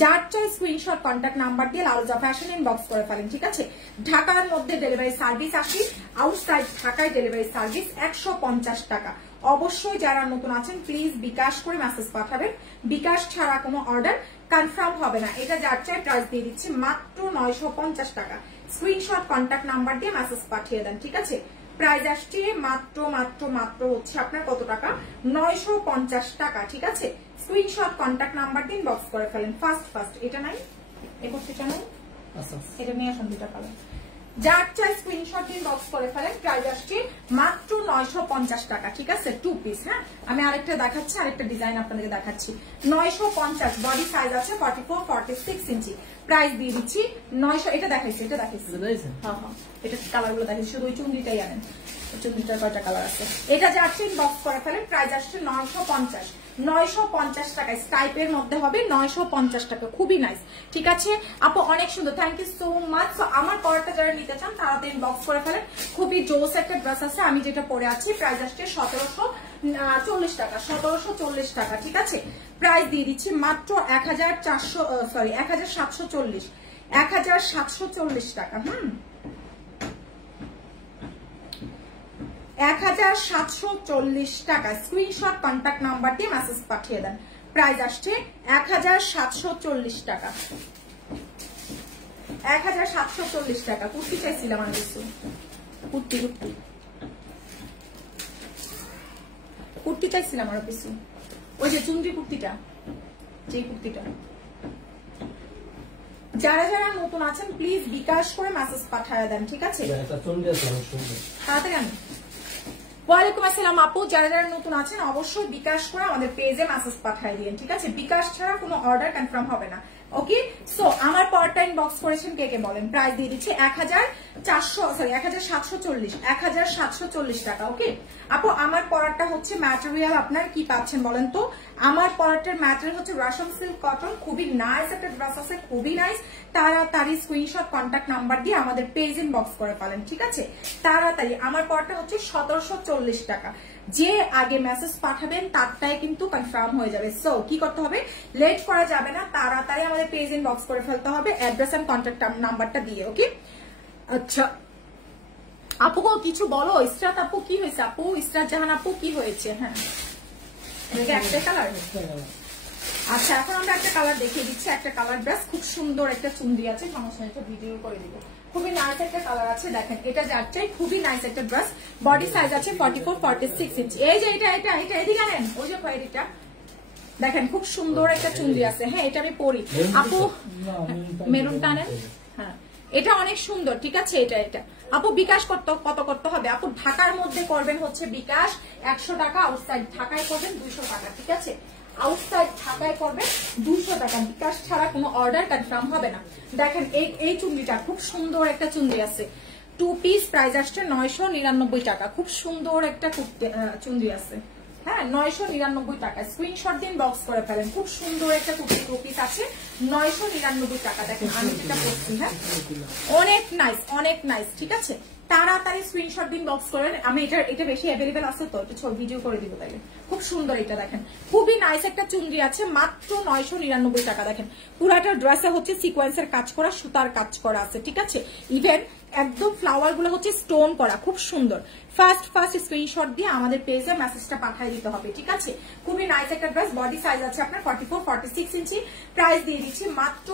যার চাই স্ক্রিনশট কন্ট্যাক্ট নাম্বার দিয়ে লালজা ফ্যাশন ইনবক্স করে ফেলেন। ঠিক আছে ঢাকার মধ্যে ডেলিভারি সার্ভিস 80, আউটসাইড ঢাকায় ডেলিভারি সার্ভিস 150 টাকা। অবশ্যই যারা নতুন আছেন প্লিজ বিকাশ করে মেসেজ পাঠাবেন, বিকাশ ছাড়া কোনো অর্ডার কনফার্ম হবে না। এটা যার চাই প্রাইস দিয়ে দিচ্ছি মাত্র 950 টাকা। স্ক্রিনশট কন্ট্যাক্ট নাম্বার দিয়ে মেসেজ পাঠিয়ে দেন। ঠিক আছে প্রাইস আসছে মাত্র মাত্র মাত্র হচ্ছে আপনার কত টাকা, 950 টাকা। ঠিক আছে স্ক্রিনশট কন্ট্যাক্ট নাম্বার দিন, বক্স করে ফেলেন। ফার্স্ট এটা নাই, এটা নাই, এটা নিয়ে আসুন দুটা কালার। যার চাই স্ক্রিনশট দিন, বক্স করে ফেলেন। প্রাইস আসছে মাত্র 950 টাকা। ঠিক আছে টু পিস। হ্যাঁ আমি আরেকটা দেখাচ্ছি, আরেকটা ডিজাইন আপনাদেরকে দেখাচ্ছি। 950 বডি সাইজ আছে 44-46 ইঞ্চি, প্রাইস দিয়ে দিচ্ছি 900। এটা দেখাইছি, এটা দেখাইছি, হ্যাঁ হ্যাঁ এটা কালার গুলো দেখাইছি, শুধু ওই চুন্ডিটাই আনেন, চুন্ডিটার কয়টা কালার আছে। এটা যাচ্ছে বক্স করে ফেলেন। প্রাইস আসছে 950, 950 টাকা। স্কাইপের মধ্যে হবে 950 টাকা। খুবই নাইস। ঠিক আছে আপু অনেক সুন্দর, থ্যাংক ইউ সো মাচ। আমার পরাটা যারা নিতে চান তারা ইনবক্স করে ফেলেন। খুবই জোস একটা ড্রেস আছে, আমি যেটা পরে আছি। প্রাইস আসছে 1740 টাকা, 1740 টাকা। ঠিক আছে প্রাইস দিয়ে দিচ্ছি মাত্র 1740 টাকা। 1740 টাকা। স্ক্রিনশট কন্ট্যাক্ট নাম্বার দিয়ে মেসেজ পাঠিয়ে দেন। প্রাইস আসছে 1740 টাকা, 1740 টাকা। কুর্তি চাইছিলাম আমি কিছু, কুর্তি চাইছিলাম আরো কিছু, ওই যে চুন্ডি কুর্তিটা, যে কুর্তিটা। যারা যারা নতুন আছেন প্লিজ বিকাশ করে মেসেজ পাঠিয়ে দেন। ঠিক আছে তাড়াতাড়ি আমি। ওয়ালাইকুম আসসালাম আপু, যারা যারা নতুন আছেন অবশ্যই বিকাশ করে আমাদের পেজে মেসেজ পাঠিয়ে দিন। ঠিক আছে বিকাশ ছাড়া কোনো অর্ডার কনফার্ম হবে না। ওকে সো আমার পরটা ইনবক্স করেছেন কে কে বলেন। প্রাইস দিয়ে দিচ্ছে 1740 টাকা। ওকে আপু আমার পরাটা হচ্ছে ম্যাটেরিয়াল আপনার কি পাচ্ছেন বলেন তো। আমার পরাটার ম্যাটেরিয়াল হচ্ছে রাশন সিল্ক কটন। খুবই নাইস একটা ড্রেস আছে, খুবই নাইস। তাড়াতাড়ি স্ক্রিনশট কন্ট্যাক্ট নাম্বার দিয়ে আমাদের পেজ ইনবক্স করে ফেলেন। ঠিক আছে তাড়াতাড়ি। আমার পরাটা হচ্ছে 1740 টাকা। যে আগে মেসেজ পাঠাবেন তারটাই কিন্তু কনফার্ম হয়ে যাবে। সো কি করতে হবে, লেট করা যাবে না, তাড়াতাড়ি আমাদের পেজ ইনবক্স করে ফেলতে হবে অ্যাড্রেস এন্ড কন্ট্যাক্ট নাম্বারটা দিয়ে। ওকে আচ্ছা আপু কিছু বলো। ইসরাত আপু কি হয়েছে, আপু ইসরাত জাহান আপু কি হয়েছে। হ্যাঁ একটা কালার। আচ্ছা এখন আমরা একটা কালার দেখিয়ে দিচ্ছি, একটা কালার ড্রেস, খুব সুন্দর একটা চুন্ডি আছে, সমস্যা একটা ভিডিও করে দিব। খুবই নাইস একটা কালার আছে, দেখেন এটা যাচ্ছে খুবই নাইস একটা ড্রেস। বডি সাইজ আছে 44-46 ইঞ্চি। এই যে এটা এদিকে আনেন, ওই যে খয়েরিটা দেখেন খুব সুন্দর একটা চুন্ডি আছে। হ্যাঁ এটা আমি পরি আপু, মেরুনটা আনেন। হ্যাঁ এটা অনেক সুন্দর। ঠিক আছে এটা আপু বিকাশ কত করতে হবে আপু। ঢাকার মধ্যে করবেন হচ্ছে বিকাশ 100 টাকা, আউটসাইড ঢাকায় করবেন 200 টাকা। ঠিক আছে আউটসাইড ঢাকায় পড়বে 200 টাকা, বিকাশ ছাড়া কোনো অর্ডার কনফার্ম হবে না। দেখেন এই চুন্ডিটা খুব সুন্দর একটা চুন্ডি আছে, 2 পিস, প্রাইস আসছে 999 টাকা। খুব সুন্দর একটা চুন্ডি আছে, হ্যাঁ 999 টাকা। স্ক্রিনশট দিন, বক্স করে ফেলেন। খুব সুন্দর একটা কুর্তি 2 পিস আছে 999 টাকা। দেখেন আমি এটা পরছি, হ্যাঁ অনেক নাইস, অনেক নাইস, ঠিক আছে। তাড়াতাড়ি স্ক্রিনশট দিন, বক্স করেন। আমি এটা বেশি অ্যাভেলেবেল আছে তো একটু ভিডিও করে দিব তাইলে। খুব সুন্দর এটা দেখেন, খুবই নাইস একটা চুনরি আছে, মাত্র 999 টাকা। দেখেন পুরাটা ড্রেসে হচ্ছে সিকোয়েন্সের কাজ করা, সুতার কাজ করা আছে, ঠিক আছে। ইভেন একদম ফ্লাওয়ার গুলো হচ্ছে স্টোন করা, খুব সুন্দর। ফার্স্ট স্ক্রিনশট দিয়ে আমাদের পেজে মেসেজটা পাঠিয়ে দিতে হবে, ঠিক আছে। খুবই নাইস একটা ড্রেস, বডি সাইজ আছে আপনার 44-46 ইঞ্চি। প্রাইস দিয়ে দিচ্ছি মাত্র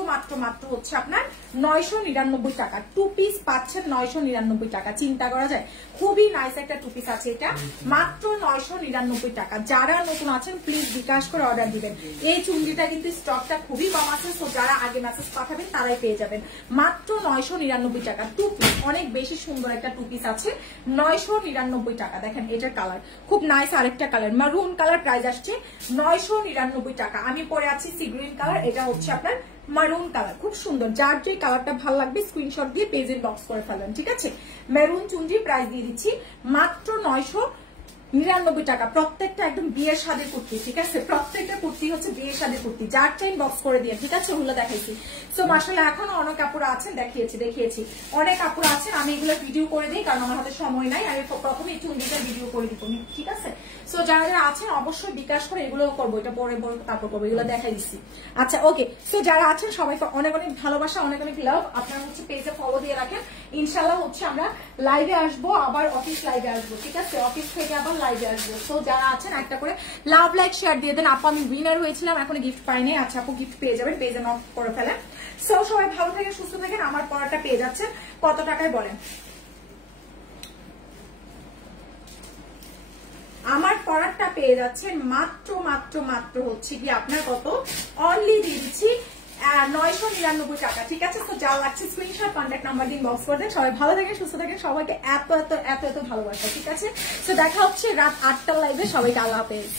হচ্ছে আপনার 999 টাকা। 2 পিস পাচ্ছেন 999 টাকা, চিন্তা করা যায়। খুবই নাইস একটা 2 পিস আছে, এটা মাত্র 999 টাকা। যারা নতুন আছেন প্লিজ বিকাশ করে অর্ডার দিবেন। এই চুন্ডিটা কিন্তু স্টকটা খুবই কম আছে, তো যারা আগে মেসেজ পাঠাবেন তারাই পেয়ে যাবেন। মাত্র 999 টাকা 2 পিস, অনেক বেশি সুন্দর একটা 2 পিস আছে 999 টাকা। দেখেন এটার কালার খুব নাইস, আরেকটা কালার মারুন কালার, প্রাইস আসছে 999 টাকা। আমি পরে আছি সি গ্রিন কালার, এটা হচ্ছে আপনার মারুন কালার, খুব সুন্দর। যার যে কালারটা ভালো লাগবে স্ক্রিনশট দিয়ে পেজে বক্স করে ফেলেন, ঠিক আছে। মেরুন চুন্ডি, প্রাইস দিয়ে দিচ্ছি মাত্র 999 টাকা। প্রত্যেকটা একদম বিয়ের সাদের কুর্তি, ঠিক আছে। প্রত্যেকটা কুর্তি হচ্ছে বিয়ের সাদের কুর্তি, যার চাইন বক্স করে দিয়ে, ঠিক আছে। ওগুলো দেখাইছি। সো মাশাআল্লাহ এখনো অনেক কাপড় আছেন, দেখিয়েছি অনেক কাপড় আছেন। আমি এগুলো ভিডিও করে দিই কারণ আমার হাতে সময় নাই। আমি প্রথমে একটু চুন্ডিটা ভিডিও করে দিব, ঠিক আছে। সো যারা আছেন অবশ্যই বিকাশ করে এগুলো করবো, এটা পরে তারপর করবো, এগুলো দেখাই দিচ্ছি। আচ্ছা ওকে, সো যারা আছেন সবাইকে অনেক ভালোবাসা, অনেক লাভ। আপনারা হচ্ছে পেজে ফলো দিয়ে রাখেন। ইনশাল্লাহ হচ্ছে আমরা লাইভে আসবো, আবার অফিস লাইভে আসবো, ঠিক আছে। অফিস থেকে আবার লাইভে আসবো। সো যারা আছেন একটা করে লাভ লাইক শেয়ার দিয়ে দেন। আপু আমি উইনার হয়েছিলাম, এখন গিফট পাইনি। আচ্ছা আপু গিফট পেয়ে যাবেন, পেজে নক করে ফেলেন। সো সবাই ভালো থাকেন, সুস্থ থাকেন। আমার পড়াটা পেয়ে যাচ্ছে কত টাকায় বলেন? আমার পড়াটা পেয়ে যাচ্ছেন মাত্র হচ্ছে কি আপনার কত, অনলি দিয়ে দিচ্ছি 999 টাকা, ঠিক আছে। তো যা লাগছে স্ক্রিনশট, কন্ট্যাক্ট নাম্বার দিন, বক্স করে দেন। সবাই ভালো থাকেন, সুস্থ থাকেন। সবাইকে এত ভালোবাসা, ঠিক আছে। তো দেখা হচ্ছে রাত 8টার লাইভে। সবাইকে আল্লাহ হাফেজ।